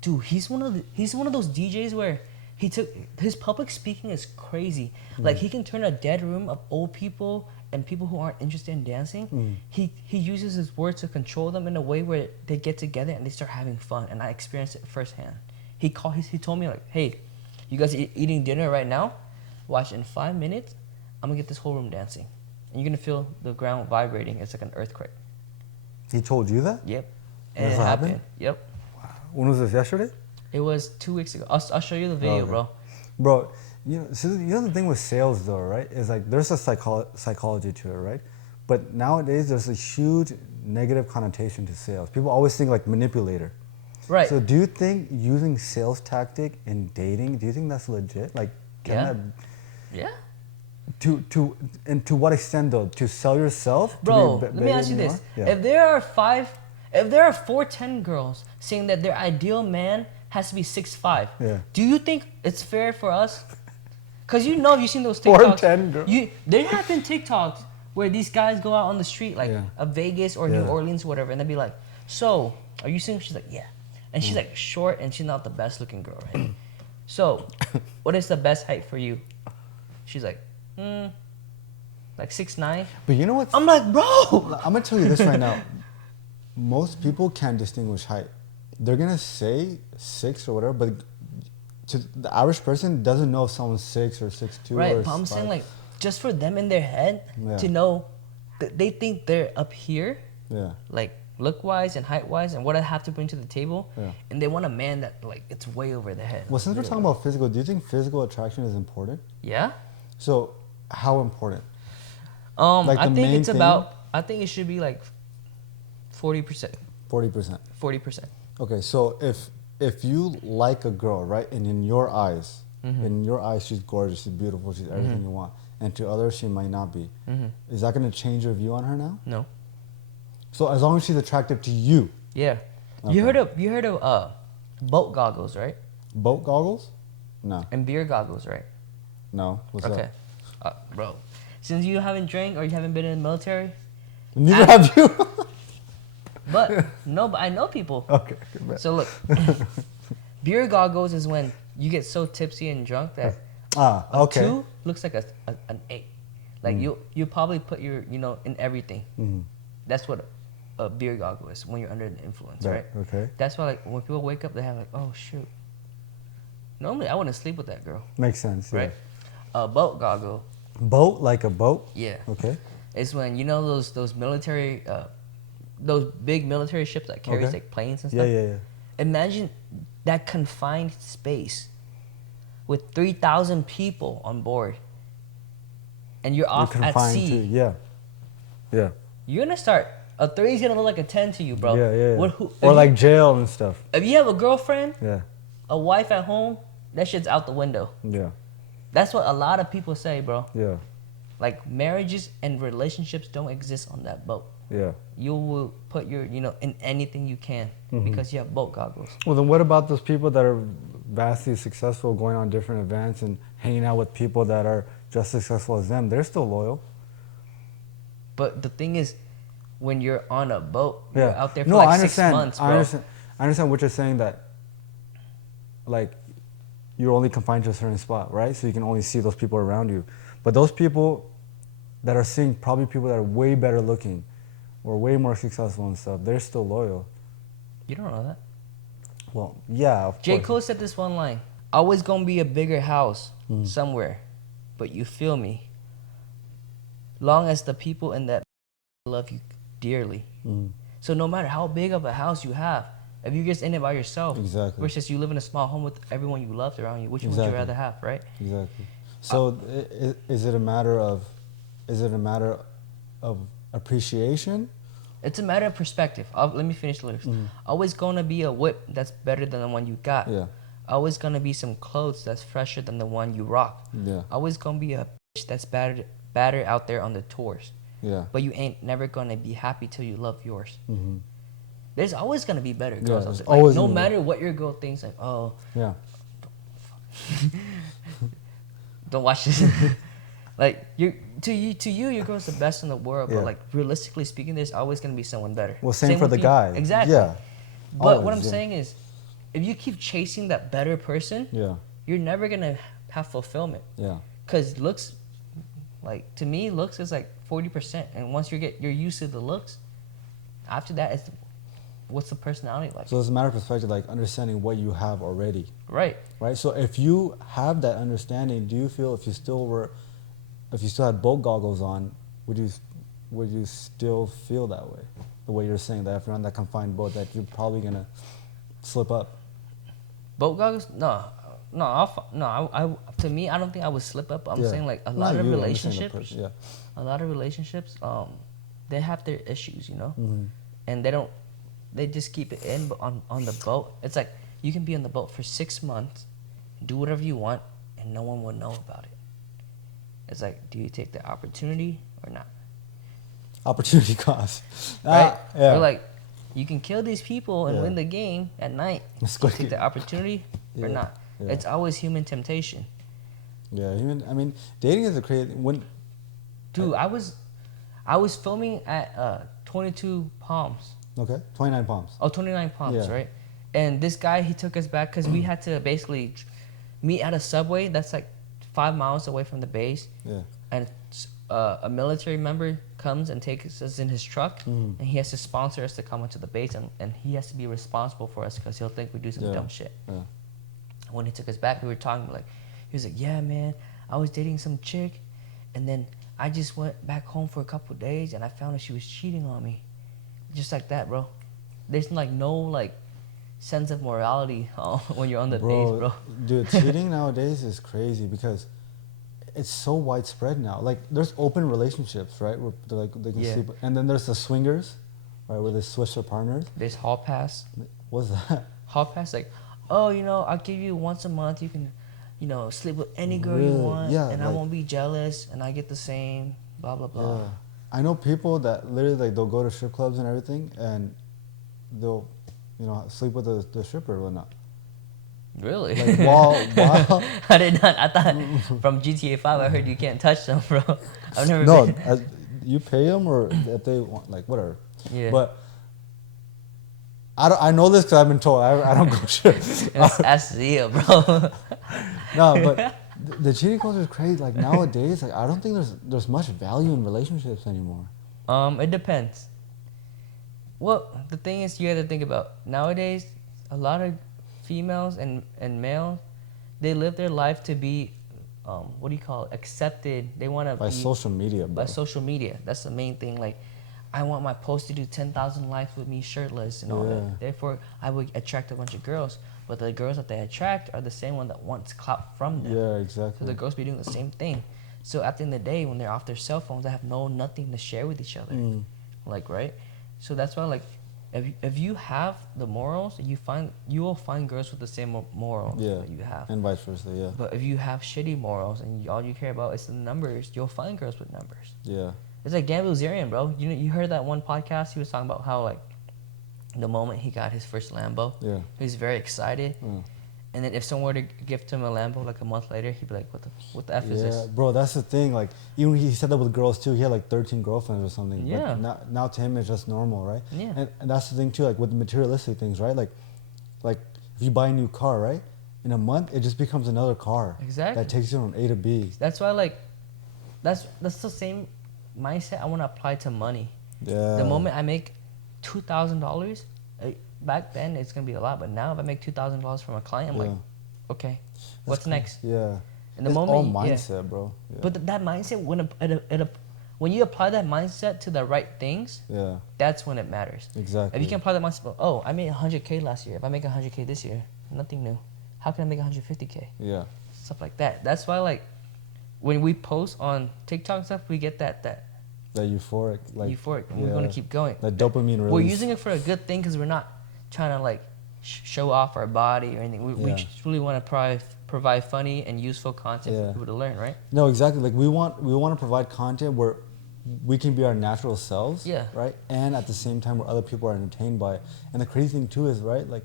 Dude, he's one of those DJs where he took his public speaking is crazy. Like he can turn a dead room of old people and people who aren't interested in dancing. He uses his words to control them in a way where they get together and they start having fun. And I experienced it firsthand. He told me like, hey, you guys are eating dinner right now. Watch, in 5 minutes, I'm gonna get this whole room dancing, and you're gonna feel the ground vibrating. It's like an earthquake. He told you that? Yep. And That's it what happened. happened? Yep. When was this? Yesterday? It was 2 weeks ago. I'll show you the video, Okay. bro. Bro, the thing with sales though, right? Is like there's a psychology to it, right? But nowadays there's a huge negative connotation to sales. People always think like manipulator. Right. So do you think using sales tactic in dating, do you think that's legit? Like can Yeah. that Yeah. to what extent though? To sell yourself? To Bro, be let me bigger ask you than this. are? Yeah. If there are 4'10" girls saying that their ideal man has to be 6'5", Yeah. do you think it's fair for us? Because you've seen those TikToks. 4'10" girls. There have been TikToks where these guys go out on the street, like Yeah. Vegas or Yeah. New Orleans, whatever, and they'll be like, so, are you single? She's like, yeah. And she's like short and she's not the best looking girl, right? So, what is the best height for you? She's like, like 6'9". But you know what? I'm like, bro. I'm gonna tell you this right now. Most people can't distinguish height. They're gonna say 6 or whatever, but to the average person doesn't know if someone's 6 or 6'2". Right, or but I'm 5. saying like, just for them in their head Yeah. to know that they think they're up here, Yeah. like look-wise and height-wise, and what I have to bring to the table, Yeah. and they want a man that like it's way over their head. Well, since we're talking about physical, do you think physical attraction is important? Yeah. So, how important? Like I the think main it's thing? about. I think it should be like 40%. 40%. 40%. Okay, so if you like a girl, right, and in your eyes, she's gorgeous, she's beautiful, she's everything you want, and to others she might not be. Is that going to change your view on her now? No. So as long as she's attractive to you. Yeah. Okay. You heard of boat goggles, right? Boat goggles? No. And beer goggles, right? No. What's Okay. Bro, since you haven't drank or you haven't been in the military, that? Neither have you. but I know people. Okay. Good bet. So look, beer goggles is when you get so tipsy and drunk that a okay. 2 looks like an 8. Like you probably put your in everything. That's what a beer goggle is when you're under the influence, right? Okay. That's why like when people wake up they have like, oh shoot. Normally I wouldn't sleep with that girl, Makes sense. right? Yeah. A boat goggle, Boat, like a boat? yeah. Okay. It's when those military those big military ships that carries Okay. like planes and Yeah, stuff. yeah. Imagine that confined space with 3,000 people on board, and you're off at sea. Yeah. You're gonna start A 3 is gonna look like a 10 to you, bro. Yeah. What, Or like jail and stuff. if you have a girlfriend, Yeah. a wife at home, that shit's out the window. Yeah. That's what a lot of people say, bro. Yeah. Like marriages and relationships don't exist on that boat. Yeah. You will put your, in anything you can because you have boat goggles. Well, then what about those people that are vastly successful, going on different events and hanging out with people that are just as successful as them? They're still loyal. But the thing is, when you're on a boat, Yeah. you're out there for No, like I 6 understand. months, bro. I understand what you're saying, that like you're only confined to a certain spot, right? So you can only see those people around you. But those people that are seeing probably people that are way better looking or way more successful and stuff, they're still loyal. You don't know that. Well, yeah, of J. course. Cole said this one line: always gonna be a bigger house somewhere, but you feel me. Long as the people in that love you dearly. So no matter how big of a house you have, if you're just in it by yourself, Exactly. versus you live in a small home with everyone you loved around you, which one would you rather have, right? Exactly. So is it a matter of appreciation? It's a matter of perspective. Let me finish the lyrics. Always gonna be a whip that's better than the one you got. Yeah. Always gonna be some clothes that's fresher than the one you rock. Yeah. Always gonna be a bitch that's battered out there on the tours. Yeah. But you ain't never gonna be happy till you love yours. There's always gonna be better girls out there's there. Like, always no gonna be. matter what your girl thinks, like, oh, Yeah. don't watch this. Like to you, your girl's the best in the world. Yeah. But like realistically speaking, there's always gonna be someone better. Well, same for with the you. guy. Exactly. Yeah. But what I'm Always, yeah. saying is, if you keep chasing that better person, Yeah. you're never gonna have fulfillment. Yeah. Cause looks, like to me, looks is like 40%, and once you're used to the looks, after that, it's what's the personality like? So it's a matter of perspective, like understanding what you have already. Right. Right. So if you have that understanding, do you feel if you still had boat goggles on, would you still feel that way? The way you're saying that if you're on that confined boat, that you're probably gonna slip up. Boat goggles? No. To me, I don't think I would slip up. I'm Yeah. saying like a Not lot of you, I'm just saying the relationships. person, yeah. A lot of relationships, they have their issues, Mm-hmm. and they just keep it in. But on the boat, it's like you can be on the boat for 6 months, do whatever you want, and no one will know about it. It's like, do you take the opportunity or not? Opportunity cost. Right? Yeah. Or like, you can kill these people and Yeah. win the game at night. Let's Do go you take get- the opportunity or Yeah. not? Yeah. It's always human temptation. Yeah. I mean, dating is a crazy when. Dude, I was filming at 22 Palms. Okay. 29 palms. Oh, 29 Palms, Yeah. right? And this guy, he took us back because we had to basically meet at a subway that's like 5 miles away from the base. Yeah. And a military member comes and takes us in his truck, and he has to sponsor us to come into the base, and he has to be responsible for us because he'll think we do some Yeah. dumb shit. Yeah. When he took us back, we were talking like, he was like, yeah, man, I was dating some chick, and then I just went back home for a couple of days, and I found out she was cheating on me. Just like that, bro. There's like no like sense of morality when you're on the base, bro. Dude, cheating nowadays is crazy because it's so widespread now. Like, there's open relationships, right? Where they can Yeah. sleep, and then there's the swingers, right, where they switch their partners. There's hall pass. What's that? Hall pass, like, oh, I'll give you once a month. You can, sleep with any girl you Really? want, Yeah, and I like- won't be jealous, and I get the same, blah blah blah. Yeah, I know people that literally like they'll go to strip clubs and everything, and they'll, sleep with the stripper or whatnot. Really? Like while I did not. I thought from GTA 5, I heard you can't touch them, bro. I've never no, been. you pay them or if they want, like whatever. Yeah. But I know this because I've been told. I don't go strip. That's Zia, bro. No, but the cheating culture is crazy. Like nowadays, like I don't think there's much value in relationships anymore. It depends. Well, the thing is, you have to think about nowadays. A lot of females and males, they live their life to be, accepted. They want to By social media, bro. by social media. That's the main thing. Like, I want my post to do 10,000 likes with me shirtless and all Yeah. that. Therefore, I would attract a bunch of girls. But the girls that they attract are the same one that wants clout from them. Yeah, So exactly. the girls be doing the same thing. So at the end of the day, when they're off their cell phones, they have nothing to share with each other. Like, right? So that's why, like, if you have the morals, you will find girls with the same morals that you have. And vice versa, yeah. But if you have shitty morals and all you care about is the numbers, you'll find girls with numbers. Yeah. It's like Gamble Zarian, bro. You heard that one podcast? He was talking about how, like, the moment he got his first Lambo, he was very excited. And then if someone were to gift him a Lambo like a month later, he'd be like, what the F is this? Bro, that's the thing. Like, even he said that with girls too. He had like 13 girlfriends or something. Yeah. But now to him, it's just normal, right? Yeah. And that's the thing too, like with the materialistic things, right? Like if you buy a new car, right? In a month, it just becomes another car. Exactly. That takes you from A to B. That's why, like, that's the same mindset I want to apply to money. Yeah. The moment I make $2,000, back then it's gonna be a lot, but now if I make $2,000 from a client, I'm like, okay, what's next? Yeah. And the it's moment, all mindset, bro. Yeah. But that mindset, when you apply that mindset to the right things, that's when it matters. Exactly. If you can apply that mindset, oh, I made 100K last year. If I make 100K this year, nothing new. How can I make 150K? Yeah. Stuff like that. That's why, like, when we post on TikTok and stuff, we get that euphoric, like euphoric, and we're gonna keep going. That dopamine release. We're using it for a good thing because we're not trying to, like, show off our body or anything. We just really want to provide funny and useful content for people to learn, right? No, exactly. Like we want to provide content where we can be our natural selves, right? And at the same time, where other people are entertained by it. And the crazy thing too is, right, like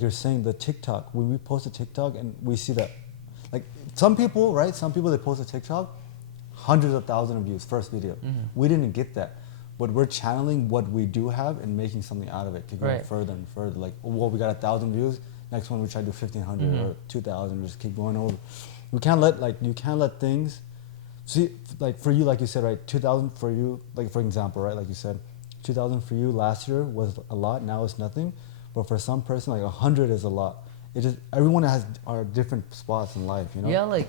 you're saying, the TikTok. When we post a TikTok and we see that, like some people, right? Some people, they post a TikTok, hundreds of thousands of views, first video. We didn't get that. But we're channeling what we do have and making something out of it to go further and further. Like, well, we got 1,000 views. Next one, we try to do 1,500 or 2,000. Just keep going over. You can't let things. See, like for you, like you said, right? 2,000 for you, like for example, right? Like you said, 2,000 for you last year was a lot. Now it's nothing. But for some person, like 100 is a lot. It just, everyone has our different spots in life, you know? Yeah, like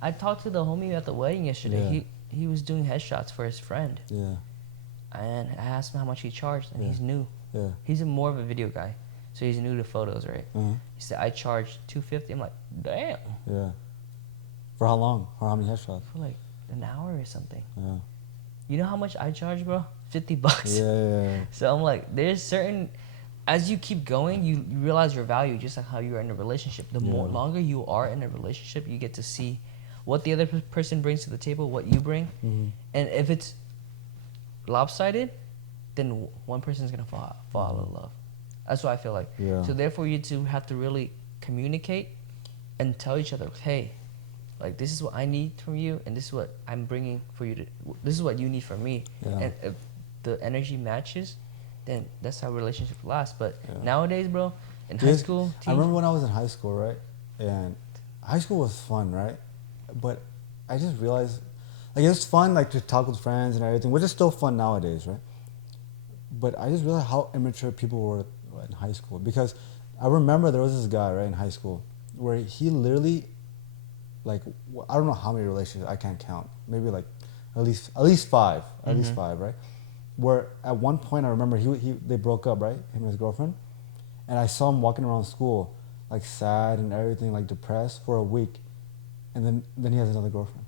I talked to the homie at the wedding yesterday. He was doing headshots for his friend. Yeah. And I asked him how much he charged, and he's new. Yeah. He's more of a video guy, so he's new to photos, right? He said, I charged $250. I'm like, damn. Yeah. For how long? For how many headshots? For like an hour or something. Yeah. You know how much I charge, bro? $50. Yeah. So I'm like, there's certain, as you keep going, you realize your value, just like how you are in a relationship. The more longer you are in a relationship, you get to see what the other person brings to the table, what you bring, and if it's lopsided, then one person's gonna fall out of love. That's what I feel like. Yeah. So therefore, you two have to really communicate and tell each other, hey, like, this is what I need from you, and this is what I'm bringing for you to. This is what you need from me. Yeah. And if the energy matches, then that's how relationships last. But nowadays, bro, in high school, I remember when I was in high school, right? And high school was fun, right? But I just realized, like, it was fun, like, to talk with friends and everything, which is still fun nowadays, right? But I just realized how immature people were in high school. Because I remember there was this guy, right, in high school, where he literally, like, I don't know how many relationships, I can't count. Maybe, like, at least five. At least five, right? Where at one point I remember they broke up, right? Him and his girlfriend. And I saw him walking around school, like, sad and everything, like, depressed for a week. And then he has another girlfriend.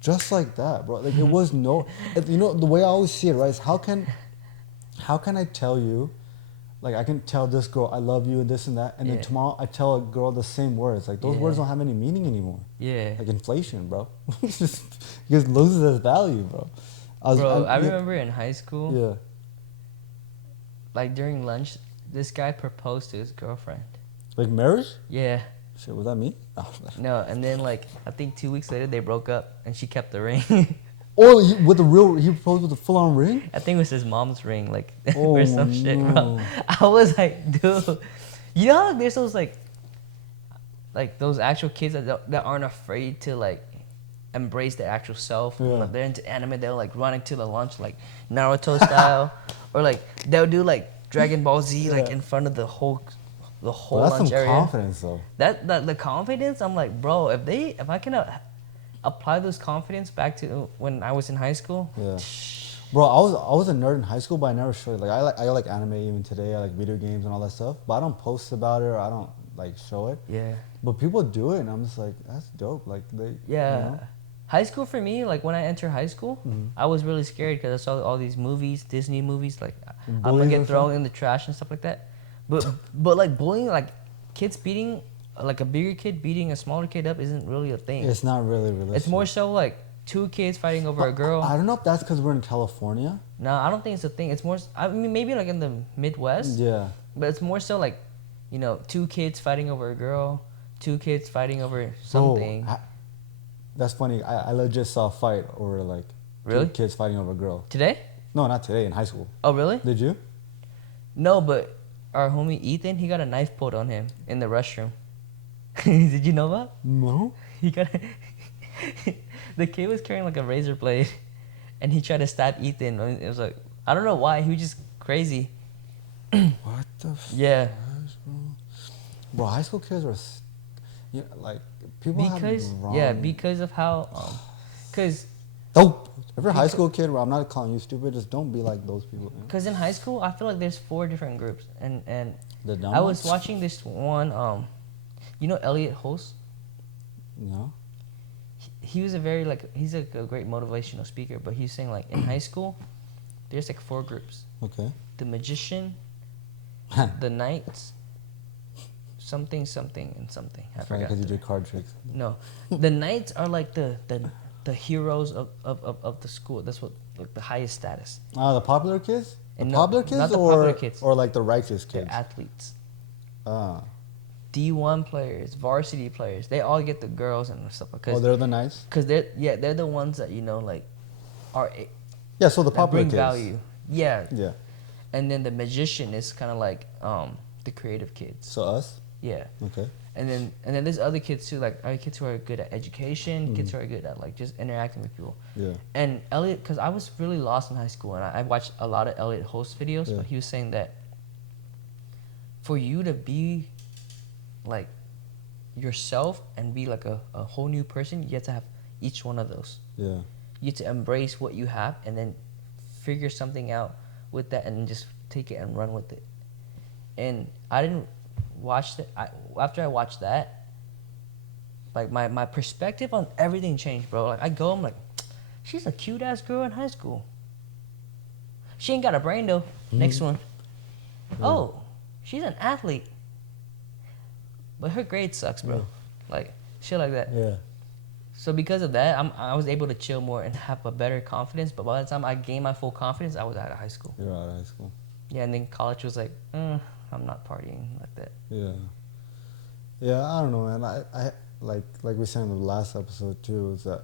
Just like that, bro. Like, it was no, you know, the way I always see it, right, is how can I tell you, like, I can tell this girl I love you and this and that, and then tomorrow I tell a girl the same words. Like, those words don't have any meaning anymore. Yeah. Like inflation, bro. It just loses its value, bro. I remember in high school. Yeah. Like, during lunch, this guy proposed to his girlfriend. Like marriage? Yeah. Shit, was that me? No, and then, like, I think 2 weeks later they broke up, and she kept the ring. Oh, he proposed with a full-on ring? I think it was his mom's ring, like, or some shit, bro. I was like, dude, you know how there's those, like those actual kids that aren't afraid to, like, embrace their actual self. When they're into anime, they'll, like, run into the lunch, like, Naruto style, or, like, they'll do, like, Dragon Ball Z, like, in front of the whole lunch area. That's some confidence, though. That the confidence, I'm like, bro, if I can apply this confidence back to when I was in high school. Yeah. Bro, I was a nerd in high school, but I never showed it. Like, I like anime even today. I like video games and all that stuff, but I don't post about it or I don't, like, show it. Yeah. But people do it, and I'm just like, that's dope. Like, they. Yeah. You know? High school for me, like when I entered high school, I was really scared because I saw all these movies, Disney movies, like I'm gonna Bullies get and thrown stuff? in the trash and stuff like that. But like bullying, like kids beating, like a bigger kid beating a smaller kid up isn't really a thing. It's not really realistic. It's more so like two kids fighting over a girl. I don't know if that's because we're in California. No, I don't think it's a thing. It's more. I mean, maybe like in the Midwest. Yeah. But it's more so like, you know, two kids fighting over a girl, two kids fighting over something. That's funny. I legit saw a fight over like Really? two kids fighting over a girl. Today? No, not today. In high school. Oh, really? Did you? No, but our homie Ethan, he got a knife pulled on him in the restroom. Did you know that? No. He got the kid was carrying like a razor blade, and he tried to stab Ethan. It was like, I don't know why. He was just crazy. What the? Yeah. Bro, high school kids were, like people have wrong. Because of how, cause Don't. If you're a high school kid, well, I'm not calling you stupid. Just don't be like those people. Man. Cause in high school, I feel like there's 4 different groups, and The dumb I was ones? watching this one. You know Elliot Host? No. He was he's a great motivational speaker, but he's saying like in high school, there's like 4 groups: Okay. the magician, the knights, something, and something. I forgot. Because you did card tricks. No, the knights are like the heroes of the school. That's what like the highest status. The popular kids? The And popular kids not the or popular kids. or like the righteous kids? They're athletes. Ah. D1 players, varsity players, they all get the girls and stuff because They're the nice. Cause they're the ones that like are Yeah, so the that popular bring kids. value. Yeah. Yeah. And then the magician is kind of like the creative kids. So us? Yeah. Okay. And then there's other kids too, like other kids who are good at education, kids who are good at like just interacting with people. Yeah. And Elliot, because I was really lost in high school, and I watched a lot of Elliot Host videos, Yeah. but he was saying that for you to be like yourself and be like a whole new person, you have to have each one of those. Yeah. You have to embrace what you have and then figure something out with that and just take it and run with it. And I didn't watch that. After I watched that, like my perspective on everything changed, bro. Like I'm like, she's a cute ass girl in high school. She ain't got a brain though. Next one. Yeah. Oh, she's an athlete. But her grade sucks, bro. Yeah. Like shit like that. Yeah. So because of that, I was able to chill more and have a better confidence. But by the time I gained my full confidence, I was out of high school. You're out of high school. Yeah, and then college was like, I'm not partying like that. Yeah. Yeah, I don't know, man. I like we said in the last episode too, is that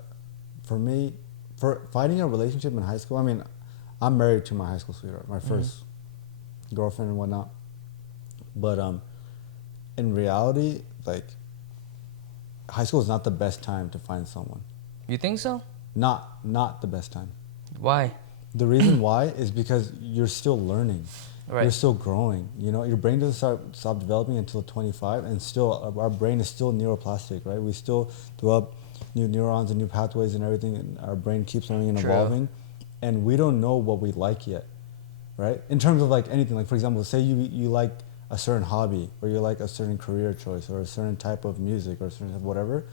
for me, for finding a relationship in high school, I mean, I'm married to my high school sweetheart, my first girlfriend and whatnot. But in reality, like, high school is not the best time to find someone. You think so? Not the best time. Why? The reason why is because you're still learning. Right. You're still growing. You know, your brain doesn't stop developing until 25, and still our brain is still neuroplastic, right? We still develop new neurons and new pathways and everything, and our brain keeps learning and True. evolving, and we don't know what we like yet, right? In terms of like anything, like for example, say you like a certain hobby, or you like a certain career choice, or a certain type of music, or a certain type of whatever.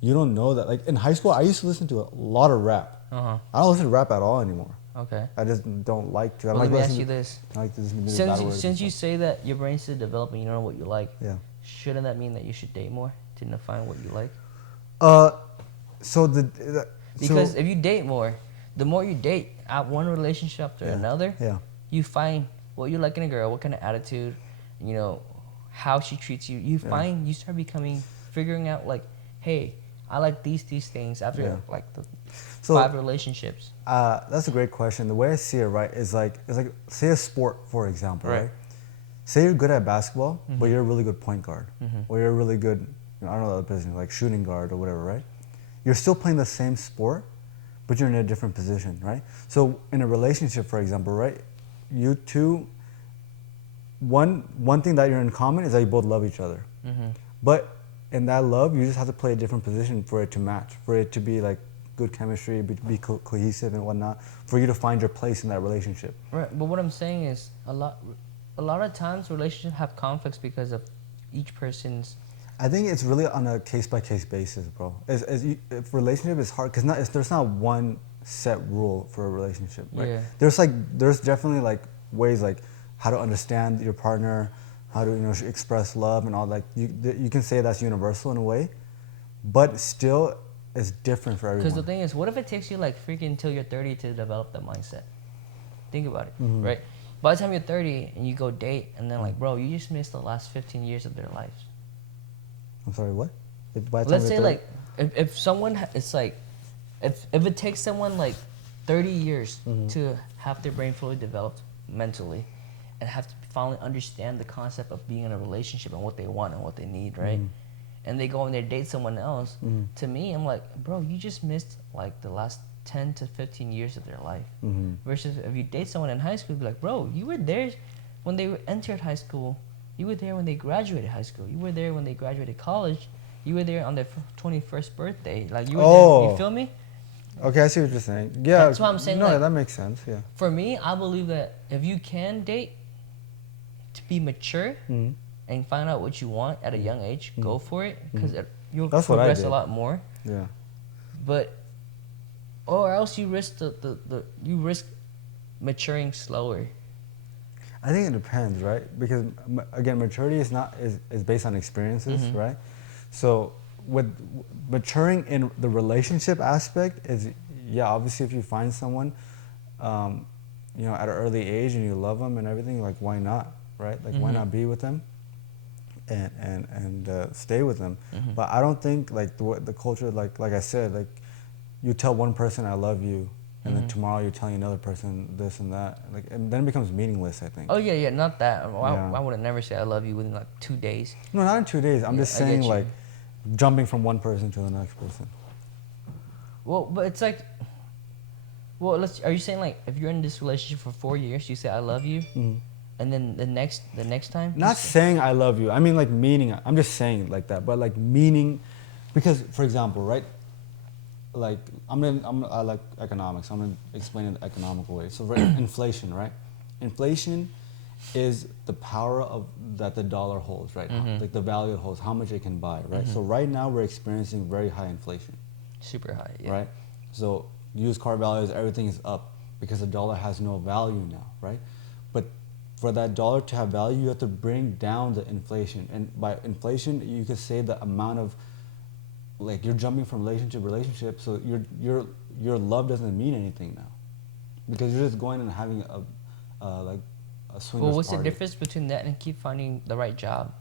You don't know that. Like in high school, I used to listen to a lot of rap. Uh-huh. I don't listen to rap at all anymore. Okay. I just don't like to. I Well, like let me ask listening you to- this. I like to listen to music, bad words Since and you stuff. say that your brain's still developing, you don't know what you like. Yeah. Shouldn't that mean that you should date more to define what you like? So Because if you date more, the more you date, at one relationship after Yeah. another, Yeah. you find what you like in a girl, what kind of attitude, you know, how she treats you. You find you start figuring out like, hey, I like these things after like the So- 5 relationships. That's a great question. The way I see it, right, is like it's like say a sport, for example, Right. right? Say you're good at basketball, but you're a really good point guard, or you're a really good, I don't know the other position, like shooting guard or whatever, right? You're still playing the same sport, but you're in a different position, right? So in a relationship, for example, right, you two, one thing that you're in common is that you both love each other, but in that love, you just have to play a different position for it to match, for it to be like good chemistry, be cohesive and whatnot, for you to find your place in that relationship. Right, but what I'm saying is a lot of times relationships have conflicts because of each person's I think it's really on a case by case basis, bro. If relationship is hard, because there's not one set rule for a relationship, right? Yeah. There's definitely like ways like how to understand your partner, how to express love and all that. You can say that's universal in a way, but still it's different for everyone. Because the thing is, what if it takes you like freaking until you're 30 to develop that mindset? Think about it, right? By the time you're 30 and you go date, and then like, bro, you just missed the last 15 years of their lives. I'm sorry, what? By the time Let's you're say 30 like, if someone, it's like, if it takes someone like 30 years to have their brain fully developed mentally, and have to finally understand the concept of being in a relationship and what they want and what they need, right? And they go and they date someone else. To me, I'm like, bro, you just missed like the last 10 to 15 years of their life. Versus if you date someone in high school, be like, bro, you were there when they entered high school. You were there when they graduated high school. You were there when they graduated college. You were there on their 21st birthday. Like, you were there. You feel me? Okay, I see what you're saying. Yeah, That's what I'm saying. No, like, that makes sense. Yeah. For me, I believe that if you can date, to be mature and find out what you want at a young age, go for it, because you'll progress a lot more. Yeah. But or else you risk you risk maturing slower. I think it depends, right? Because again, maturity is based on experiences, right? So with maturing in the relationship aspect is, yeah, obviously if you find someone, at an early age and you love them and everything, like, why not, right? Like, why not be with them and stay with them? But I don't think like the culture, like I said, like, you tell one person I love you, and then tomorrow you're telling another person this and that, like, and then it becomes meaningless, I think. Oh yeah, not that. I would never say I love you within like 2 days. No, not in 2 days. I'm just saying, like, jumping from one person to the next person. Well, but it's like, are you saying like if you're in this relationship for 4 years, you say I love you, and then the next time? Not saying I love you. I mean, like, meaning. I'm just saying it like that, but like meaning, because for example, right? Like, I like economics. I'm gonna explain it in an economical way. So, inflation, right? Inflation is the power that the dollar holds right now, like the value it holds, how much it can buy, right? So right now we're experiencing very high inflation. Super high, yeah. Right? So used car values, everything is up because the dollar has no value now, right? But for that dollar to have value, you have to bring down the inflation. And by inflation, you could say the amount of, like, you're jumping from relationship to relationship, so your love doesn't mean anything now, because you're just going and having a swingers Well, what's party. the difference between that and keep finding the right job?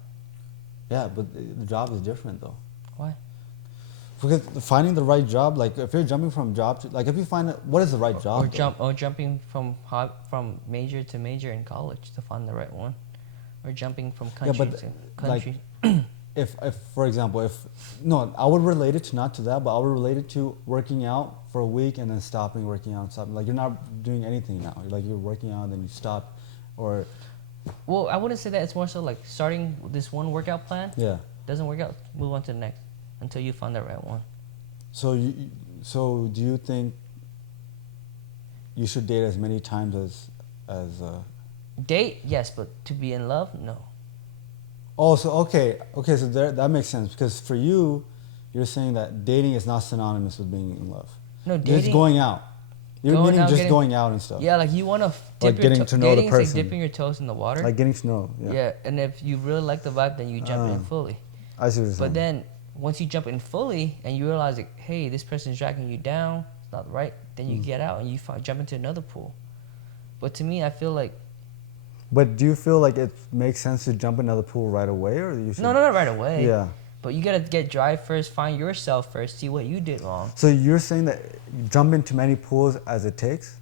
Yeah, but the job is different though. Why? Because finding the right job, like, if you're jumping from job to, like, if you find what is the right job? Or jumping from major to major in college to find the right one, or jumping from country to country. Like, if for example, I would relate it not to that, but I would relate it to working out for a week and then stopping working out and stopping. Like, you're not doing anything now. Like, you're working out and then you stop, or. Well, I wouldn't say that. It's more so like starting this one workout plan. Yeah. Doesn't work out, move on to the next until you find the right one. So do you think you should date as many times as Date, yes, but to be in love, no. Oh, so okay, so that makes sense, because for you, you're saying that dating is not synonymous with being in love. No, dating. Just going out. You're meaning just going out and stuff. Yeah, like, you want to dip your getting to know the person. Dating is like dipping your toes in the water. Like getting to know. Yeah, and if you really like the vibe, then you jump in fully. I see what you're saying. But then once you jump in fully and you realize, like, hey, this person's dragging you down, it's not right, then you get out and you jump into another pool. But to me, I feel like. But do you feel like it makes sense to jump in another pool right away, or you should? No, not right away. Yeah. But you gotta get dry first, find yourself first, see what you did wrong. So you're saying that you jump into many pools as it takes?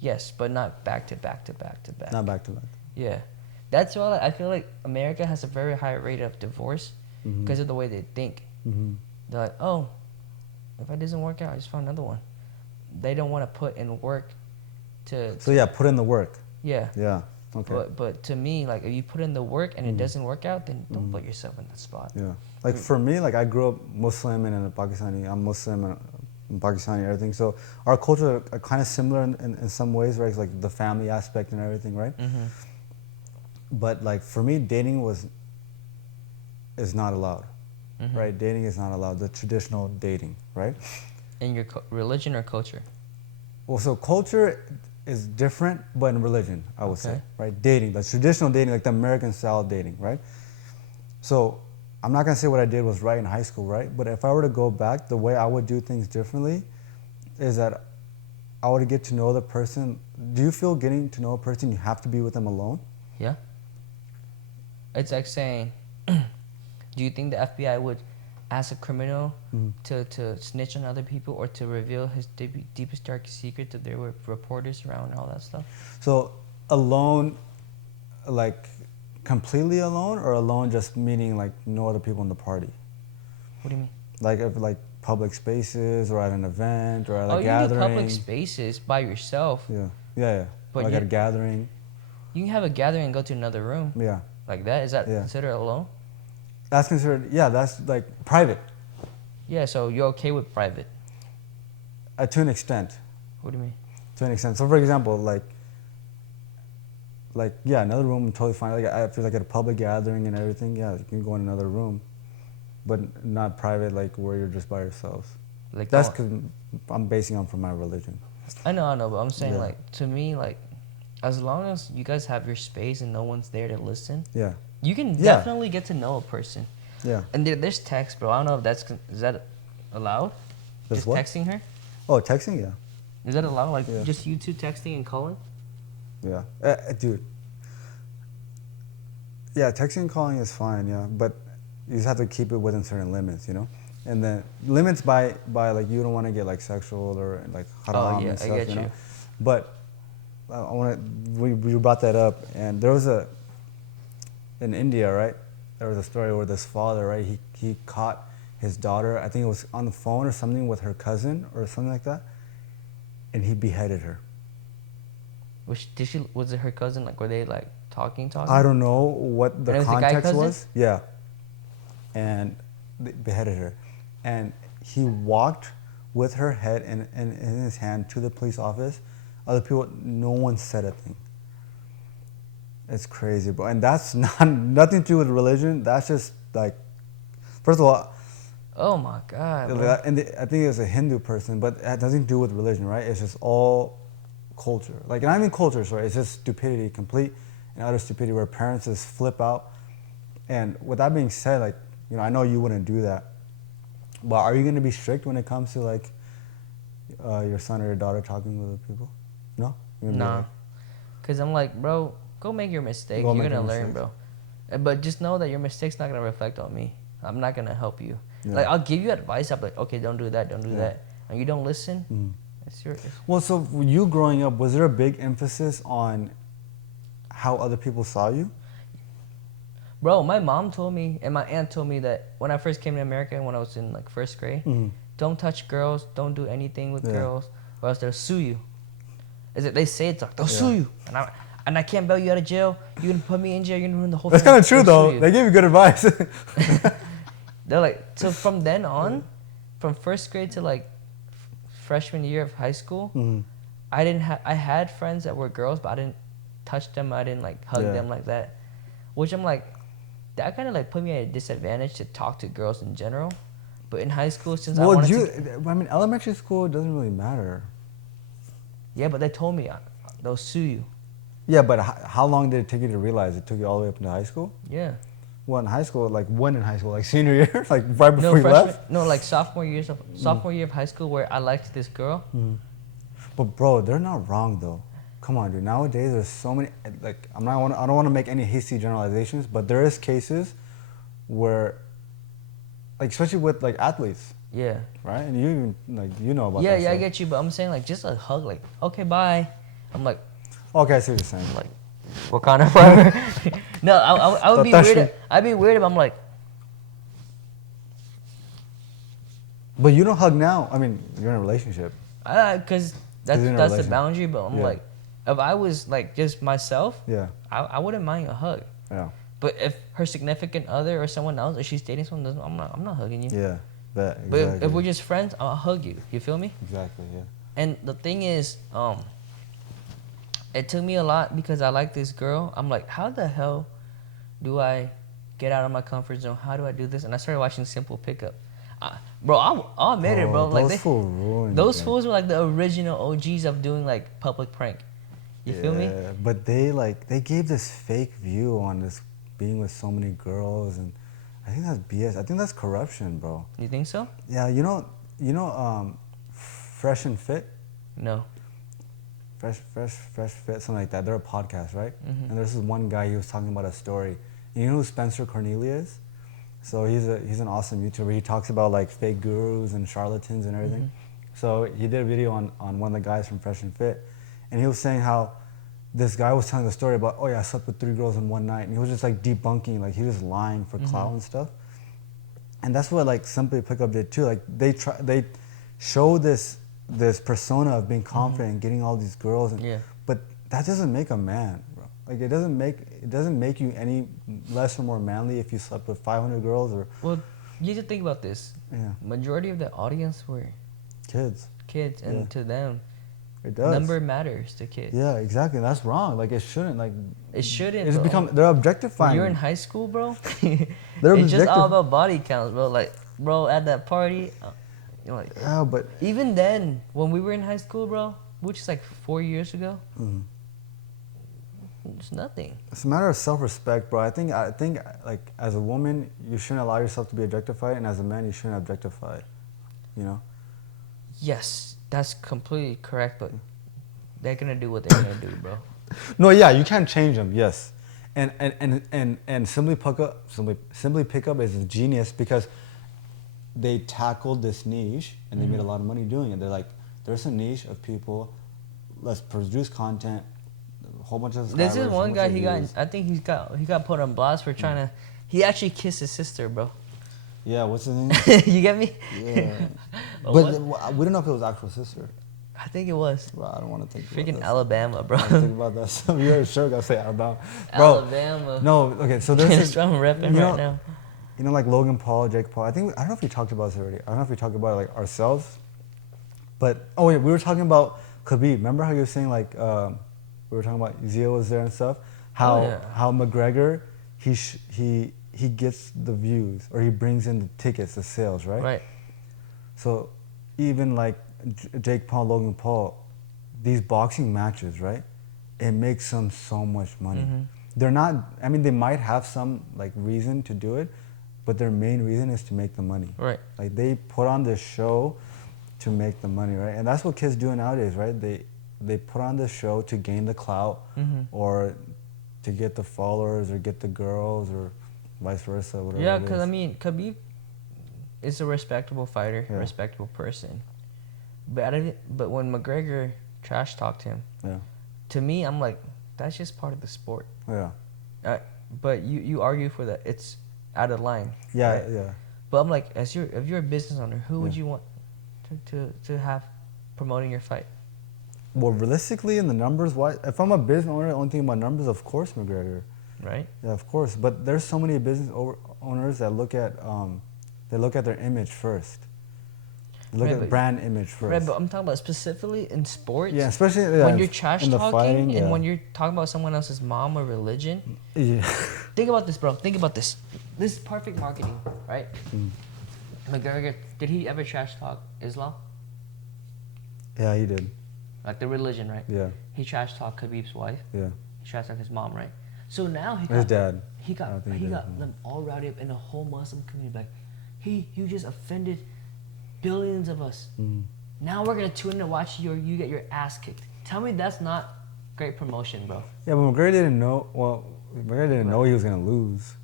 Yes, but not back to back to back to back. Not back to back. Yeah. That's why I feel like America has a very high rate of divorce because of the way they think. They're like, oh, if it doesn't work out, I just found another one. They don't want to put in work to. So yeah, put in the work. Yeah. Yeah. Okay. But to me, like, if you put in the work and it doesn't work out, then don't put yourself in that spot. Yeah. Like, for me, like, I grew up Muslim and in Pakistani. I'm Muslim and Pakistani and everything. So our culture are kind of similar in some ways, right? It's like the family aspect and everything, right? But like, for me, dating was is not allowed, right? Dating is not allowed. The traditional dating, right? In your religion or culture? Well, so culture is different, but in religion, I would say, Okay. right? Dating, the traditional dating, like the American style dating, right? So I'm not gonna say what I did was right in high school, right? But if I were to go back, the way I would do things differently is that I would get to know the person. Do you feel getting to know a person, you have to be with them alone? Yeah. It's like saying, do you think the FBI would ask a criminal to snitch on other people or to reveal his deepest, darkest secrets if there were reporters around and all that stuff? So alone, like completely alone, or alone just meaning like no other people in the party? What do you mean? Like if like public spaces or at an event or at a You gathering. can do public spaces by yourself. Yeah, yeah. But Like you- at a gathering. You can have a gathering and go to another room. Yeah. Like that? Is that Yeah. considered alone? That's considered, yeah, that's like private Yeah, so you're okay with private. to an extent. What do you mean? To an extent. So for example, yeah, another room I'm totally fine. Like I feel like at a public gathering and everything, yeah, you can go in another room, but not private, like where you're just by yourselves. Like That's because I'm basing on from my religion. I know, but I'm saying Yeah. like to me, like as long as you guys have your space and no one's there to listen, Yeah, you can Yeah. definitely get to know a person. yeah. And there's text, bro. I don't know if is that allowed? There's Just what? texting her? Oh, texting, yeah, Is that allowed? Like Yeah. just you two texting and calling? yeah, dude. Yeah, texting and calling is fine, yeah, but you just have to keep it within certain limits, you know. And then limits by like you don't want to get like sexual or like haram yeah, and I stuff, get you know. you. But I want to. We brought that up, and there was in India, right? There was a story where this father, right? He caught his daughter. I think it was on the phone or something with her cousin or something like that, and he beheaded her. Was it her cousin? Like were they like talking? I don't know what the And it was the guy context cousin? was. Yeah, and they beheaded her, and he walked with her head in his hand to the police office. Other people, no one said a thing. It's crazy, bro. And that's nothing to do with religion. That's just like, first of all, Oh my god. Bro. and I think it's a Hindu person, but it has nothing to do with religion, right? It's just all culture. Like, and I mean culture, sorry. It's just stupidity, complete and utter stupidity, where parents just flip out. And with that being said, like, you know, I know you wouldn't do that, but are you going to be strict when it comes to like your son or your daughter talking with other people? No? You're gonna be Nah. like, Cause I'm like, bro, go make your mistakes. Go You're make your gonna learn, mistakes. bro. But just know that your mistakes not gonna reflect on me. I'm not gonna help you. Yeah. Like I'll give you advice. I'm like, okay, don't do that, don't do Yeah. that. And you don't listen. Mhm. It's your. Well, so for you growing up, was there a big emphasis on how other people saw you? Bro, my mom told me and my aunt told me that when I first came to America, when I was in like first grade, don't touch girls, don't do anything with Yeah. girls, or else they'll sue you. Is it? They say it's like they'll Yeah. sue you, and I can't bail you out of jail. You're gonna put me in jail. You're gonna ruin the whole. That's thing. kind of true, They'll sue though. you. They gave you good advice. They're like, so from then on, from first grade to like freshman year of high school, I had friends that were girls, but I didn't touch them. I didn't like hug Yeah. them like that, which I'm like, that kind of like put me at a disadvantage to talk to girls in general. But in high school, since I Well, wanted to, I mean, elementary school, it doesn't really matter. yeah, but they told me they'll sue you. Yeah, but how long did it take you to realize it took you all the way up into high school? Yeah. Well, in high school, like when in high school? Like senior year? Like right before No, you freshman, left? no, like sophomore year of high school where I liked this girl. But bro, they're not wrong though. Come on, dude. Nowadays, there's so many. Like, I don't want to make any hasty generalizations, but there is cases where, like, especially with like athletes, Yeah. right? And you even like you know about Yeah, that yeah, I stuff. get you, but I'm saying like just a hug, like okay, bye. I'm like, Okay, I see what you're saying. like, what kind of forever? No, I would be Tatashi. weird. I'd be weird if I'm like, But you don't hug now. I mean, you're in a relationship. because that's you're in a that's the relation- boundary. But I'm Yeah. like, if I was like just myself, Yeah, I wouldn't mind a hug. yeah, But if her significant other or someone else, if she's dating someone, I'm not hugging you. yeah. That, But exactly. if we're just friends, I'll hug you. You feel me? Exactly, yeah. And the thing is, it took me a lot because I like this girl. I'm like, how the hell do I get out of my comfort zone. How do I do this? And I started watching Simple Pickup. Bro, I'll admit it, bro. Like those fools ruined those it. fools were like the original OGs of doing like public prank. You feel me? Yeah, but they gave this fake view on this being with so many girls, and I think that's BS. I think that's corruption, bro. You think so? Yeah, Fresh and Fit, No. Fresh Fit, something like that. They're a podcast, right? Mhm. And there's this one guy, he was talking about a story. You know who Spencer Cornelia is? So he's an awesome YouTuber. He talks about like fake gurus and charlatans and everything. So he did a video on one of the guys from Fresh and Fit, and he was saying how this guy was telling the story about, oh yeah, I slept with 3 girls in one night, and he was just like debunking, like he was lying for clout and stuff. And that's what like Simply Pickup did too. Like they show this persona of being confident and getting all these girls, and, but that doesn't make a man, bro. Like it doesn't make you any less or more manly if you slept with 500 girls or. Well, you have to think about this. Yeah. Majority of the audience were Kids, and to them, it does. number matters to kids. Yeah, exactly. That's wrong. Like it shouldn't. Like It shouldn't. it's bro. become they're objectifying. When you're in high school, bro. They're it's just all objective- about body counts, bro. Like, bro, at that party, you know, like, Yeah, but even then, when we were in high school, bro, which is like 4 years ago, it's nothing. it's a matter of self-respect, bro. I think like as a woman, you shouldn't allow yourself to be objectified, and as a man, you shouldn't objectify. You know. Yes, that's completely correct, but they're gonna do what they're gonna do, bro. No, yeah, you can't change them. Yes, and Simply Pickup is a genius because they tackled this niche and they made a lot of money doing it. They're like, there's a niche of people. Let's produce content. A whole bunch of This is subscribers, one whole guy. bunch of views. I think he got put on blast for trying to. He actually kissed his sister, bro. Yeah, what's his name? You get me? Yeah, But but we don't know if it was actual sister. I think it was. Bro, I don't want to think. Freaking about Alabama, bro. this. Think about that. So you're sure gonna say Alabama, bro? Alabama. No, okay. So there's this, I'm repping you know, right now. You know, like Logan Paul, Jake Paul. I don't know if we talked about this already. I don't know if we talked about it like ourselves. But oh wait, we were talking about Khabib. Remember how you were saying like we were talking about Zio was there and stuff. How McGregor he gets the views or he brings in the tickets, the sales, right? Right. So even like Jake Paul, Logan Paul, these boxing matches, right? It makes them so much money. They're not. I mean, they might have some like reason to do it, but their main reason is to make the money. Right. Like they put on this show to make the money, right? And that's what kids do nowadays, right? They put on this show to gain the clout or to get the followers or get the girls or vice versa, whatever. Yeah, it because is. I mean, Khabib is a respectable fighter, a Yeah. respectable person. But when McGregor trash talked him, Yeah. to me, I'm like, that's just part of the sport. Yeah. But you argue for that it's out of line. Yeah. right? Yeah. But I'm like, if you're a business owner, who would you want to have promoting your fight? Well, realistically, in the numbers, if I'm a business owner, the only thing about numbers, of course, McGregor. Right. Yeah, of course. But there's so many business owners that look at their image first. They look at brand image first. Right, but I'm talking about specifically in sports. Yeah, especially when you're trash in the talking fighting, and when you're talking about someone else's mom or religion. Yeah. Think about this, bro. Think about this. This is perfect marketing, right? McGregor, did he ever trash talk Islam? Yeah, he did. Like the religion, right? Yeah. He trash talked Khabib's wife. Yeah. He trash talked his mom, right? So now he got His dad. He I got don't think he he did. got them all rowdy up in the whole Muslim community. Like, you just offended billions of us. Now we're gonna tune in to watch you get your ass kicked. Tell me that's not great promotion, bro. Yeah, but McGregor didn't know. Well, McGregor didn't know he was gonna lose.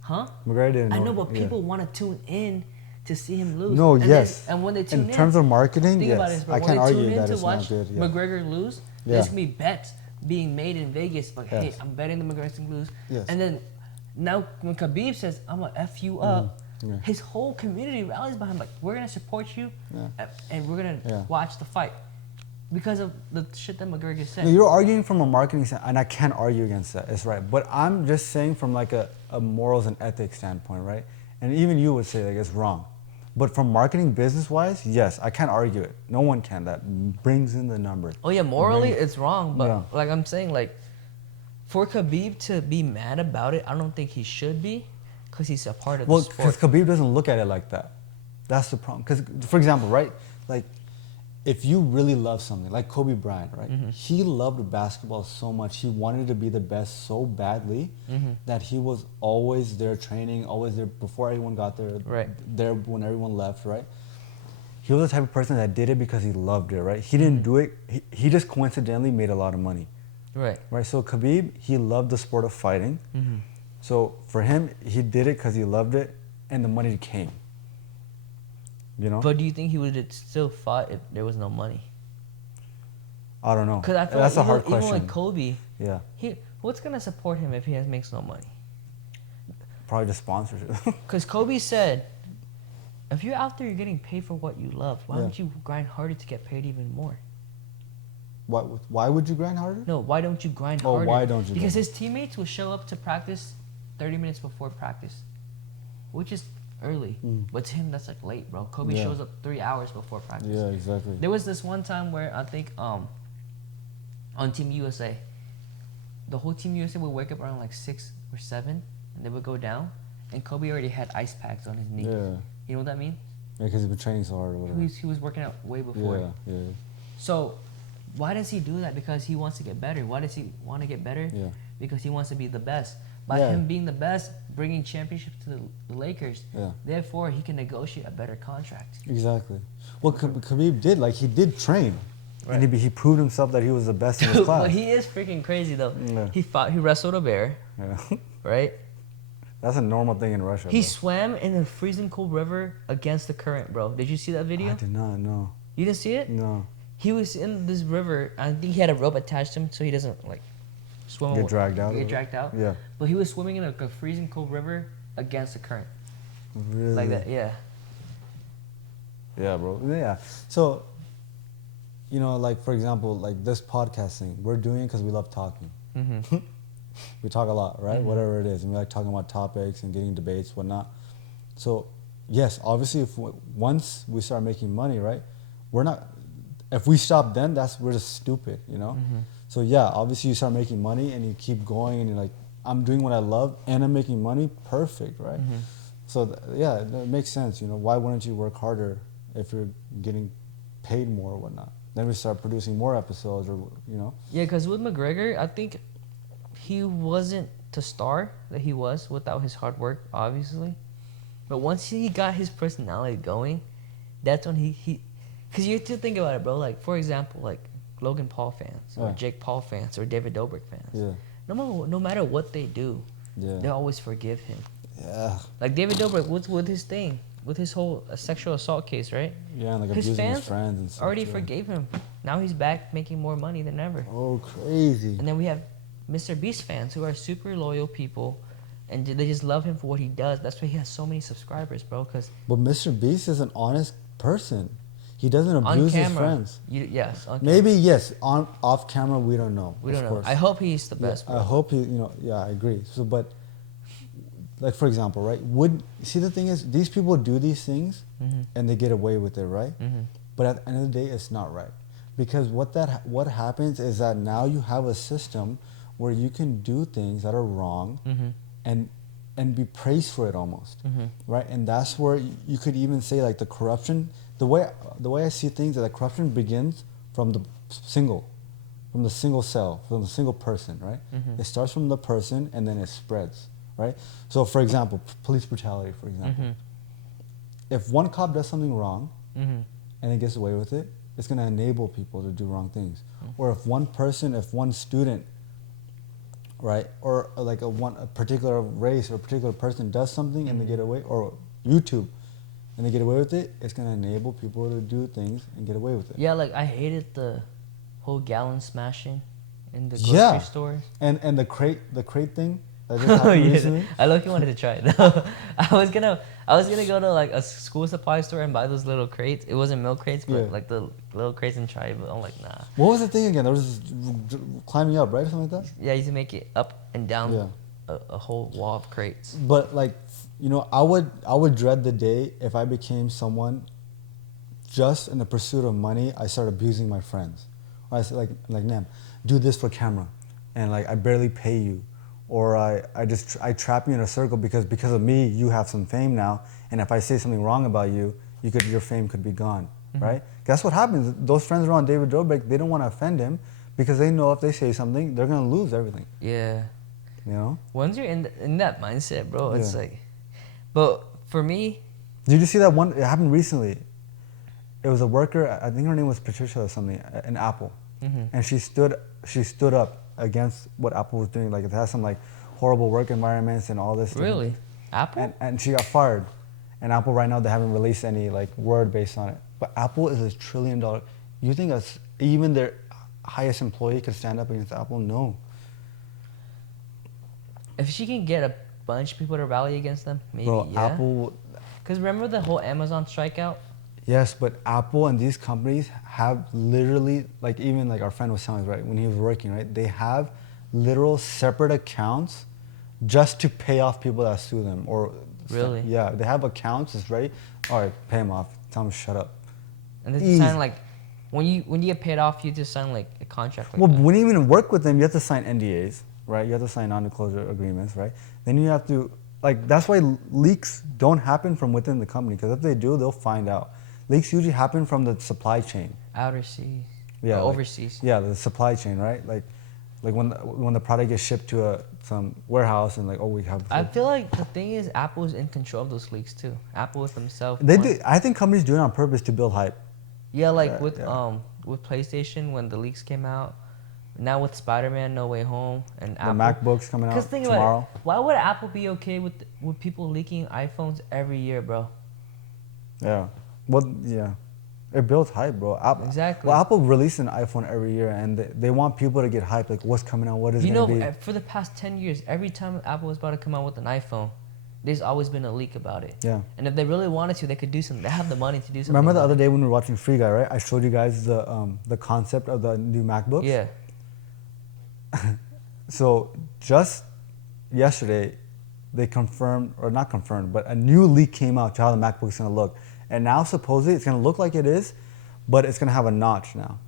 Huh? McGregor didn't know. I know, but yeah. people want to tune in to see him lose. No, and yes. and when they tune in terms of marketing, think yes. about this, bro. I When can't they argue tune in that to it's watch not good. Yeah. McGregor lose, Yeah. there's gonna be bets being made in Vegas. Like, hey, Yes. I'm betting the McGregor's gonna lose. Yes. And then now when Khabib says, I'm gonna F you up, Yeah. his whole community rallies behind him. Like, we're gonna support you, and we're gonna Yeah. watch the fight because of the shit that McGregor said. No, you're arguing from a marketing standpoint, and I can't argue against that. It's right, but I'm just saying from like a morals and ethics standpoint, right? And even you would say like it's wrong, but from marketing business-wise, yes, I can't argue it. No one can. That brings in the numbers. Oh yeah, morally it's wrong, but Yeah. like I'm saying, like for Khabib to be mad about it, I don't think he should be. Because he's a part of Well, the sport. because Khabib doesn't look at it like that. That's the problem. Because, for example, right, like, if you really love something, like Kobe Bryant, right? He loved basketball so much. He wanted to be the best so badly that he was always there training, always there before everyone got there, Right. there when everyone left, right? He was the type of person that did it because he loved it, right? He didn't do it. He just coincidentally made a lot of money, Right. right? So Khabib, he loved the sport of fighting. So for him, he did it because he loved it, and the money came. You know? But do you think he would still fought if there was no money? I don't know. Because I feel That's like a hard even question. like Kobe, Yeah, what's gonna support him if he makes no money? probably the sponsorship. Because Kobe said, if you're out there, you're getting paid for what you love. Why Yeah. don't you grind harder to get paid even more? Why would you grind harder? No, why don't you grind Oh, harder? why don't you Because grind? his teammates will show up to practice 30 minutes before practice, which is early. But to him, that's like late, bro. Kobe Yeah. shows up 3 hours before practice. Yeah, exactly. There was this one time where I think on Team USA, the whole Team USA would wake up around like 6 or 7, and they would go down, and Kobe already had ice packs on his knee. Yeah, You know what that means? yeah, because he's been training so hard or whatever. He was working out way before. Yeah, yeah, So why does he do that? Because he wants to get better. Why does he want to get better? yeah. Because he wants to be the best. By Yeah. him being the best, bringing championships to the Lakers, Yeah. therefore he can negotiate a better contract. Exactly. Well, Khabib did, like, he did train. Right. And he proved himself that he was the best in his class. But he is freaking crazy though. Yeah. He wrestled a bear, Yeah. right? That's a normal thing in Russia. He bro. swam in a freezing cold river against the current, bro. Did you see that video? I did not know. You didn't see it? No. He was in this river. I think he had a rope attached to him so he doesn't like swim. Get dragged out. Get dragged out. Yeah. But he was swimming in a freezing cold river against the current. Really? Like that, yeah. Yeah, bro. Yeah. So, you know, like, for example, like this podcasting, we're doing it because we love talking. Mm-hmm. We talk a lot, right? Whatever it is. And we like talking about topics and getting debates, whatnot. So, yes, obviously, once we start making money, right? We're not, if we stop then, we're just stupid, you know? So, yeah, obviously, you start making money and you keep going and you're like, I'm doing what I love and I'm making money. Perfect, right? So, yeah, it makes sense, you know? Why wouldn't you work harder if you're getting paid more or whatnot? Then we start producing more episodes or, you know? Yeah, because with McGregor, I think he wasn't the star that he was without his hard work, obviously. But once he got his personality going, that's when he because you have to think about it, bro. Like, for example, like Logan Paul fans or Yeah. Jake Paul fans or David Dobrik fans. Yeah. No matter what they do, Yeah. they always forgive him. Yeah. Like David Dobrik, what's with his thing? With his whole sexual assault case, right? Yeah, and like His abusing his fans friends and stuff. already yeah. forgave him. Now he's back making more money than ever. Oh, crazy. And then we have Mr. Beast fans who are super loyal people, and they just love him for what he does. That's why he has so many subscribers, bro. Because But Mr. Beast is an honest person. He doesn't on abuse his camera, friends. yes, on Maybe yes, off camera we don't know. we of don't know. course. I hope he's the Yeah, best. I Bro. hope he, you know, yeah, I agree. So, but like for example, right? See the thing is, these people do these things and they get away with it, right? But at the end of the day, it's not right, because what happens is that now you have a system where you can do things that are wrong and be praised for it almost, right? And that's where you could even say like the corruption. The way I see things is that corruption begins from the single cell, from the single person, right? It starts from the person and then it spreads, right? So for example, police brutality, for example. If one cop does something wrong and it gets away with it, it's going to enable people to do wrong things. Or if one student, right, or like a particular race or a particular person does something and they get away, or YouTube, and they get away with it, it's going to enable people to do things and get away with it. Yeah, like I hated the whole gallon smashing in the grocery stores. And the crate thing that just happened recently. I look, wanted to try it. I was gonna go to like a school supply store and buy those little crates. It wasn't milk crates, but Yeah. like the little crates and try it. But I'm like, nah. What was the thing again? There was just climbing up, right, or something like that. Yeah, you can make it up and down Yeah. a whole wall of crates. But like, you know, I would dread the day if I became someone just in the pursuit of money. I start abusing my friends. Or I said like Nam, do this for camera, and like I barely pay you, or I trap you in a circle because of me you have some fame now, and if I say something wrong about you, your fame could be gone, right? That's what happens. Those friends around David Dobrik, they don't want to offend him because they know if they say something, they're gonna lose everything. Yeah. You know? Once you're in that mindset, bro, it's Yeah. like. But for me, Did you see that one? It happened recently. It was a worker. I think her name was Patricia or something in Apple, and she stood up against what Apple was doing. Like it has some like horrible work environments and all this. really, Apple. And she got fired. And Apple right now they haven't released any like word based on it. But Apple is $1 trillion. You think even their highest employee could stand up against Apple? No. If she can get a bunch of people to rally against them, maybe. Bro, yeah. Apple. Because remember the whole Amazon strikeout? Yes, but Apple and these companies have literally, like even like our friend was telling us, right, when he was working, right, they have literal separate accounts just to pay off people that sue them. Or Really? Yeah, they have accounts, it's ready. All right, pay them off. Tell them to shut up. And they sign like, when you get paid off, you just sign like a contract. Like Well, that. when you even work with them, you have to sign NDAs, right? You have to sign non-disclosure agreements, right? Then you have to, like, that's why leaks don't happen from within the company, because if they do, they'll find out. Leaks usually happen from the supply chain. Outer seas. Yeah, Or like- overseas. Yeah, the supply chain, right? Like when the product gets shipped to some warehouse and like, oh, we have. I feel like the thing is, Apple is in control of those leaks too. Apple with themselves. They do. I think companies do it on purpose to build hype. Yeah, like Yeah, with yeah. with PlayStation when the leaks came out. Now with Spider-Man No Way Home and The Apple. MacBook's coming out Because think tomorrow. about it, why would Apple be okay with people leaking iPhones every year, bro? Yeah. Well, yeah. It builds hype, bro. Exactly. Well, Apple releases an iPhone every year, and they want people to get hyped. Like, what's coming out? What is it You going know, to be? for the past 10 years, every time Apple was about to come out with an iPhone, there's always been a leak about it. Yeah. And if they really wanted to, they could do something. They have the money to do something. Remember the about other day when we were watching Free Guy, right? I showed you guys the concept of the new MacBooks. Yeah. So just yesterday, they confirmed, or not confirmed, but a new leak came out to how the MacBook's going to look. And now supposedly it's going to look like it is, but it's going to have a notch now.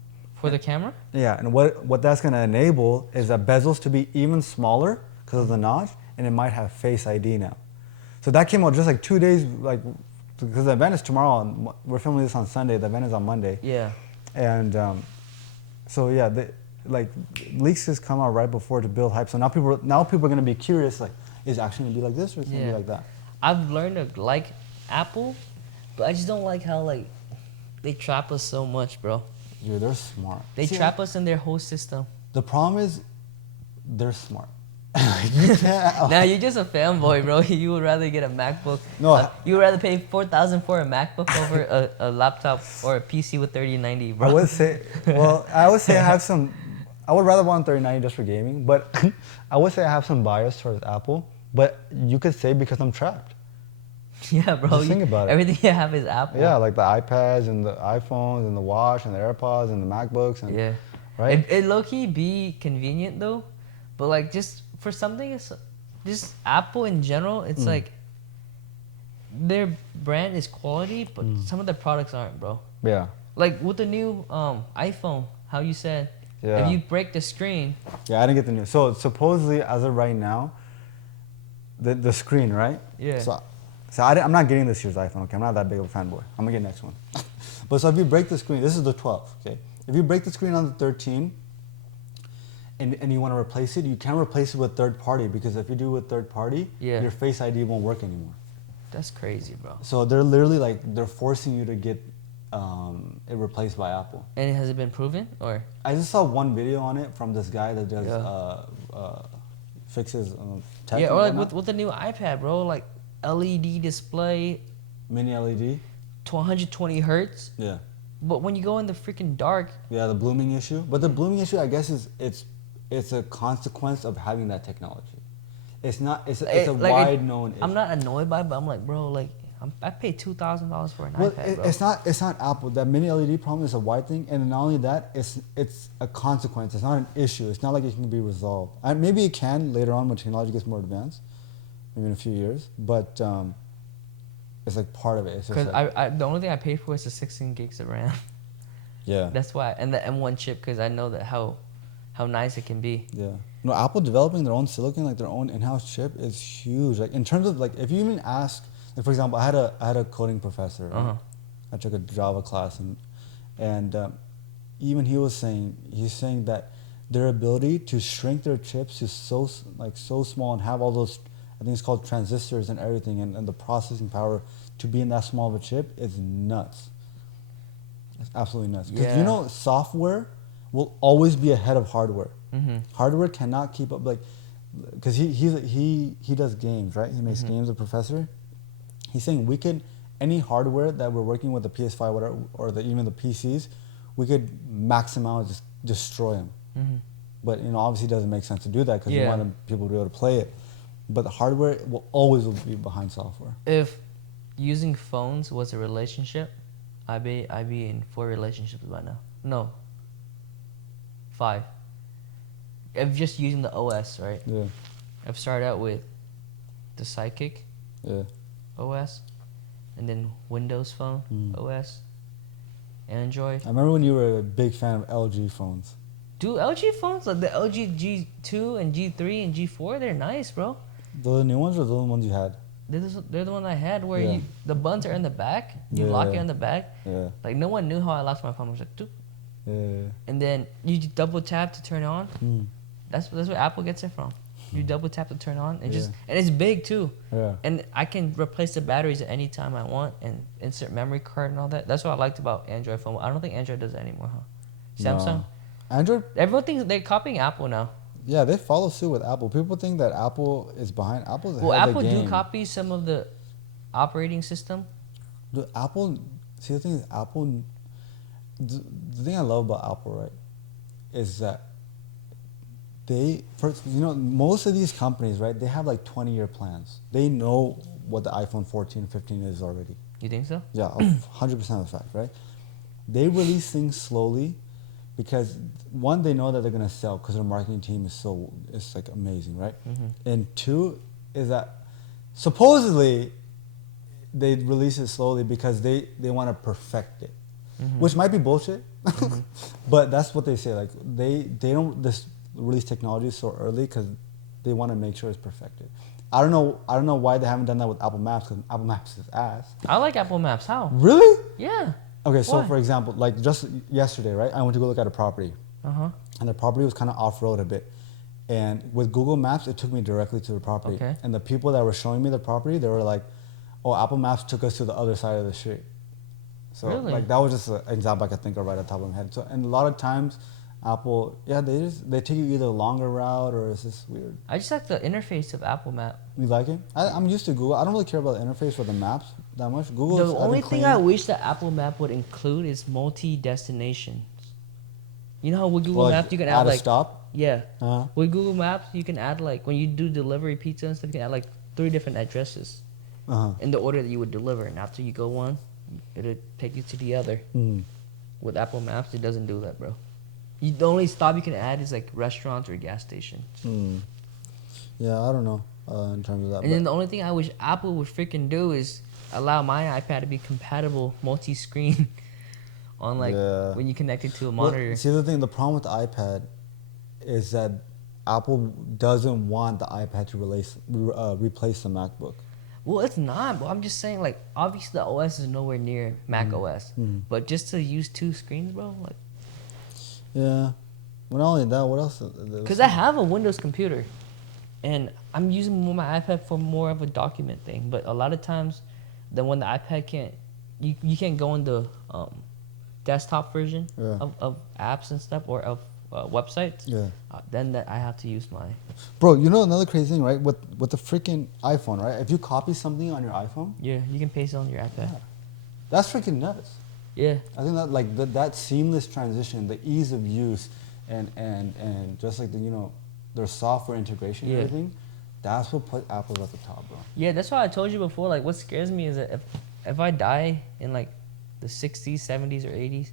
For the camera? Yeah, and what that's going to enable is the bezels to be even smaller because of the notch, and it might have Face ID now. So that came out just like 2 days, like, because the event is tomorrow, and we're filming this on Sunday, the event is on Monday. Yeah. And so yeah, leaks just come out right before to build hype. So now people are going to be curious, like, is it actually going to be like this or is it going to be like that? I've learned to like Apple, but I just don't like how like they trap us so much, bro. Dude, they're smart. They trap us in their whole system. The problem is, they're smart. You can't- Now you're just a fanboy, bro. You would rather get a MacBook. No, you would rather pay $4,000 for a MacBook over a laptop or a PC with 3090, bro. I would say I would rather want 3090 just for gaming, but I would say I have some bias towards Apple. But you could say because I'm trapped. Yeah, bro. Just think about it. Everything you have is Apple. Yeah, like the iPads and the iPhones and the watch and the AirPods and the MacBooks and Yeah. right. It low key be convenient though, but like just for something, it's just Apple in general. It's like their brand is quality, but some of the products aren't, bro. Yeah. Like with the new iPhone, how you said, Yeah. if you break the screen, Yeah, I didn't get the news. So supposedly, as of right now, the screen, right? Yeah. So I'm not getting this year's iPhone. Okay, I'm not that big of a fanboy. I'm gonna get next one. But so if you break the screen, this is the 12. Okay, if you break the screen on the 13, and you want to replace it, you can't replace it with third party because if you do with third party, Yeah. your Face ID won't work anymore. that's crazy, bro. So they're literally like they're forcing you to get it replaced by Apple. And has it been proven or? I just saw one video on it from this guy that does Yeah. fixes tech. Yeah, and or like whatnot. with the new iPad, bro, like LED display, Mini LED. to 120 hertz. Yeah. But when you go in the freaking dark, Yeah, the blooming issue. But the blooming issue, I guess, is it's a consequence of having that technology. It's not. It's a like, wide known issue. I'm not annoyed by it, but I'm like, bro, like I paid $2,000 for an Well, iPad, bro. it's not Apple. That mini LED problem is a wide thing, and not only that, it's a consequence. It's not an issue. It's not like it can be resolved. And maybe it can later on when technology gets more advanced, maybe in a few years. But it's like part of it. It's just Because like, the only thing I paid for is the 16 gigs of RAM. yeah, That's why, and the M1 chip, because I know that how nice it can be. yeah. You know, Apple developing their own silicon, like their own in-house chip, is huge. Like in terms of like, if you even ask, like for example, I had a coding professor. Right? Uh-huh. I took a Java class, and even he's saying that their ability to shrink their chips is so small and have all those, I think it's called transistors and everything, and the processing power to be in that small of a chip is nuts. It's absolutely nuts. Because you Yeah. know, software will always be ahead of hardware. Mm-hmm. Hardware cannot keep up, like, because he does games, right? He makes games. A professor. He's saying any hardware that we're working with, the PS5, whatever, or even the PCs, we could max them out, just destroy them. Mm-hmm. But you know, obviously, it doesn't make sense to do that because you Yeah. want people to be able to play it. But the hardware will always be behind software. If using phones was a relationship, I'd be in 4 relationships by now. No. 5. If just using the OS, right? Yeah, I've started out with the Psychic yeah. OS, and then Windows Phone OS, Android. I remember when you were a big fan of LG phones. Dude, LG phones, like the LG G2 and G3 and G4, they're nice, bro. The new ones or the ones you had? They're the one I had where Yeah. the buttons are in the back. You lock it in the back. Yeah, Like no one knew how I locked my phone. I was like, dude. yeah. And then you just double tap to turn on. That's where Apple gets it from. You double tap to turn on and and it's big too. Yeah. And I can replace the batteries at any time I want and insert memory card and all that. That's what I liked about Android phone. I don't think Android does that anymore, huh? Samsung. No. Android. Everyone thinks they're copying Apple now. Yeah, they follow suit with Apple. People think that Apple is behind. Apple's ahead Well, of Apple the game. do copy some of the operating system. Dude, Apple. See, the thing is, Apple. The thing I love about Apple, right, is that most of these companies, right, they have like 20-year plans. They know what the iPhone 14, 15 is already. You think so? Yeah, 100% of the fact, right? They release things slowly because one, they know that they're gonna sell because their marketing team is like amazing, right? And two is that supposedly they release it slowly because they want to perfect it, which might be bullshit, but that's what they say. Like they don't release technology so early because they want to make sure it's perfected. I don't know why they haven't done that with Apple Maps because Apple Maps is ass. I like Apple Maps. How? Really? Yeah. Okay, so Why? for example, like just yesterday, right? I went to go look at a property, Uh-huh. and the property was kind of off road a bit. And with Google Maps, it took me directly to the property. Okay. And the people that were showing me the property, they were like, "Oh, Apple Maps took us to the other side of the street." So Really? like that was just an example I could think of right at the top of my head. So and a lot of times, Apple, they take you either a longer route or it's just weird. I just like the interface of Apple Map. You like it? I'm used to Google. I don't really care about the interface for the maps that much. Google. The only thing I wish that Apple Map would include is multi-destinations. You know how with Google Maps you can add a like stop. yeah. Uh-huh. With Google Maps you can add like when you do delivery pizza and stuff you can add like 3 different addresses in the order that you would deliver, and after you go one, it'll take you to the other. With Apple Maps, it doesn't do that, bro. The only stop you can add is like restaurants or gas stations. Yeah, I don't know in terms of that. And then the only thing I wish Apple would freaking do is allow my iPad to be compatible multi-screen on like when you connect it to a monitor. Well, see, the thing, the problem with the iPad is that Apple doesn't want the iPad to replace the MacBook. Well, it's not, but I'm just saying, like, obviously the OS is nowhere near Mac OS. But just to use 2 screens, bro, like... Yeah. Well, not only that, what else? Because I have a Windows computer, and I'm using my iPad for more of a document thing. But a lot of times, when the iPad can't... You can't go in the desktop version of apps and stuff, or of websites. Yeah. Then I have to use my... Bro, you know another crazy thing, right? With the freaking iPhone, right? If you copy something on your iPhone, Yeah, you can paste it on your iPad. that's freaking nuts. Yeah. I think that like that seamless transition, the ease of use, and just like their software integration and everything, that's what put Apple at the top, bro. Yeah, that's why I told you before. Like, what scares me is that if I die in like the 60s, 70s, or 80s,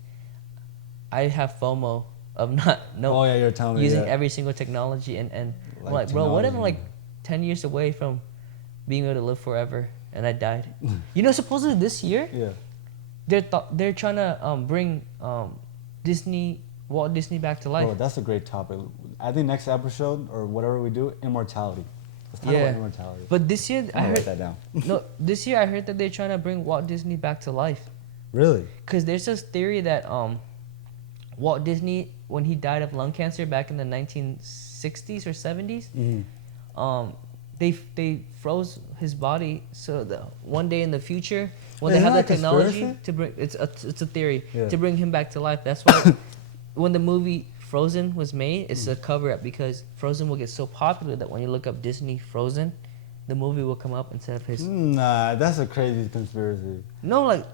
I have FOMO of Oh yeah, you're telling me using every single technology, and I'm like, bro, what if I'm like 10 years away from being able to live forever and I died? Supposedly this year, they're trying to bring Disney Walt Disney back to life. Bro, that's a great topic. I think next episode or whatever we do, immortality. Let's talk about immortality. But this year, I I'm gonna heard write that down. no. This year, I heard that they're trying to bring Walt Disney back to life. Really? Cause there's this theory that Walt Disney, when he died of lung cancer back in the 1960s or 70s, they froze his body so that one day in the future, when they have the technology to bring it's a theory to bring him back to life. That's why when the movie Frozen was made, it's a cover up because Frozen will get so popular that when you look up Disney Frozen, the movie will come up instead of his. Nah, that's a crazy conspiracy. No, like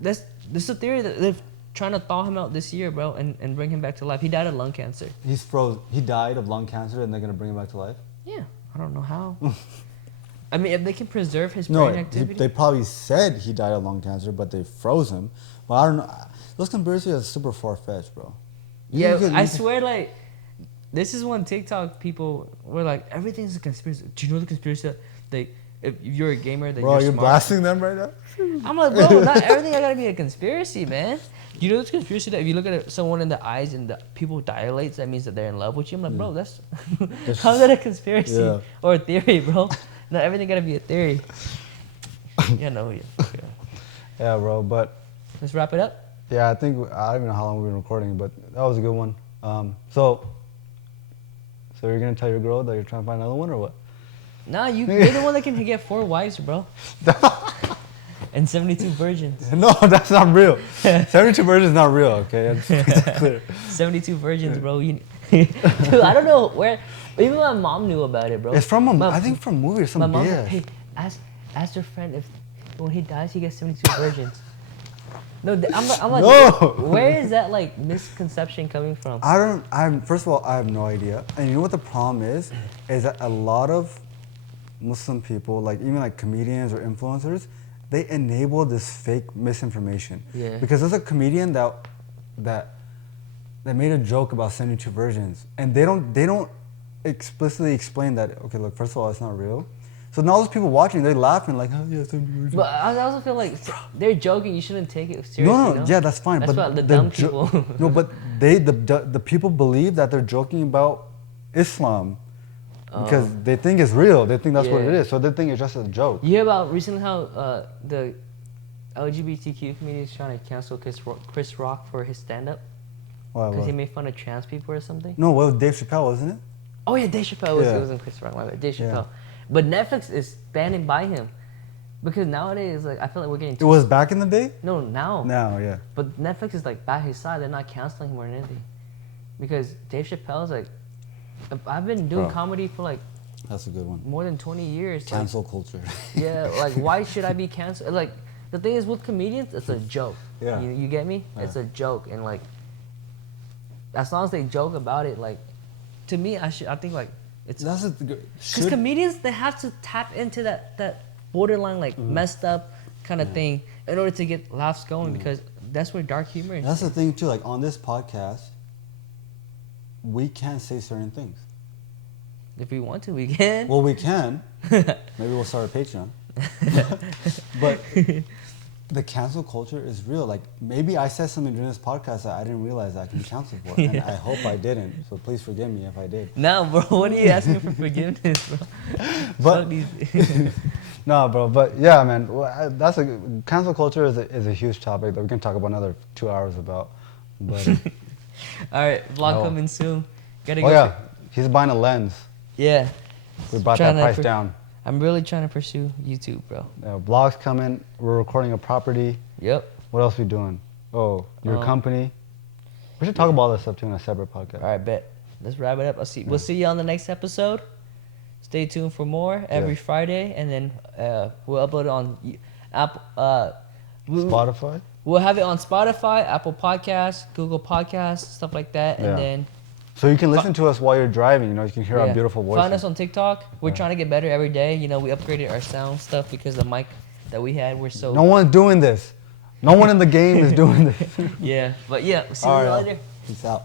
this is a theory that they're trying to thaw him out this year, bro, and bring him back to life. He died of lung cancer. He's froze. He died of lung cancer, and they're gonna bring him back to life. Yeah, I don't know how. I mean, if they can preserve his brain activity. They probably said he died of lung cancer, but they froze him. Well, I don't know. Those conspiracies are super far-fetched, bro. I swear, like, this is when TikTok people were like, everything's a conspiracy. Do you know the conspiracy that if you're a gamer, that you're smart? blasting them right now? I'm like, bro, not everything I gotta be a conspiracy, man. You know this conspiracy that if you look at someone in the eyes and the people dilates, that means that they're in love with you? I'm like, bro, that's how's that a conspiracy or a theory, bro? Not everything gotta be a theory. Yeah. Yeah, bro, but let's wrap it up. Yeah, I think I don't even know how long we've been recording, but that was a good one. So you're gonna tell your girl that you're trying to find another one, or what? Nah, you're the one that can get 4 wives, bro. And 72 virgins. No, that's not real. 72 virgins is not real. Okay, just make that clear. 72 virgins, bro. Dude, I don't know where. Even my mom knew about it, bro. It's from I think from movie or something. My mom said, hey, ask your friend if when he dies he gets 72 virgins. No, I'm like, no. Where is that like misconception coming from? First of all, I have no idea. And you know what the problem is that a lot of Muslim people, like even like comedians or influencers, they enable this fake misinformation. Yeah. Because there's a comedian that made a joke about 72 virgins, and they don't explicitly explain that. Okay, look, first of all, it's not real. So now those people watching, they're laughing like, oh yeah, 72 virgins. But I also feel like they're joking. You shouldn't take it seriously. No, yeah, that's fine. That's but what the dumb people. No, but the people believe that they're joking about Islam. Because they think it's real. They think that's what it is. So they think it's just a joke. You hear about recently how the LGBTQ community is trying to cancel Chris Rock for his stand-up? Because he made fun of trans people or something? No, well, Dave Chappelle, wasn't it? Oh, yeah, Dave Chappelle. It wasn't Chris Rock. My bad. Dave Chappelle. But Netflix is standing by him. Because nowadays, like, I feel like we're getting... It was back in the day? No, now. Now, yeah. But Netflix is, like, by his side. They're not canceling him or anything. Because Dave Chappelle's, like... I've been doing comedy for like that's a good one. More than 20 years. Cancel culture. Yeah, like why should I be canceled? Like the thing is with comedians, it's a joke. Yeah. You get me? Yeah. It's a joke, and like as long as they joke about it, like to me, I think like it's because comedians they have to tap into that borderline like messed up kind of thing in order to get laughs going because that's where dark humor is. That's the thing too. Like on this podcast. We can't say certain things. If we want to, we can. Well, we can. Maybe we'll start a Patreon. But the cancel culture is real. Like, maybe I said something during this podcast that I didn't realize I can cancel for. And I hope I didn't. So please forgive me if I did. No, bro. What are you asking for forgiveness, bro? But, no, bro. But, yeah, man. Cancel culture is a huge topic that we can talk about another 2 hours about. But... All right, vlog coming soon. Gotta go. Yeah, he's buying a lens. Yeah. We brought that price down. I'm really trying to pursue YouTube, bro. Vlogs coming. We're recording a property. Yep. What else we doing? Oh, your company. We should talk about all this stuff too in a separate podcast. All right, bet. Let's wrap it up. We'll see you on the next episode. Stay tuned for more every Friday, and then we'll upload it on Spotify. We'll have it on Spotify, Apple Podcasts, Google Podcasts, stuff like that, and then. So you can listen to us while you're driving. You know, you can hear our beautiful voices. Find us on TikTok. We're trying to get better every day. You know, we upgraded our sound stuff because the mic that we had were so. No one's doing this. No one in the game is doing this. Yeah, but yeah, see you later. Peace out.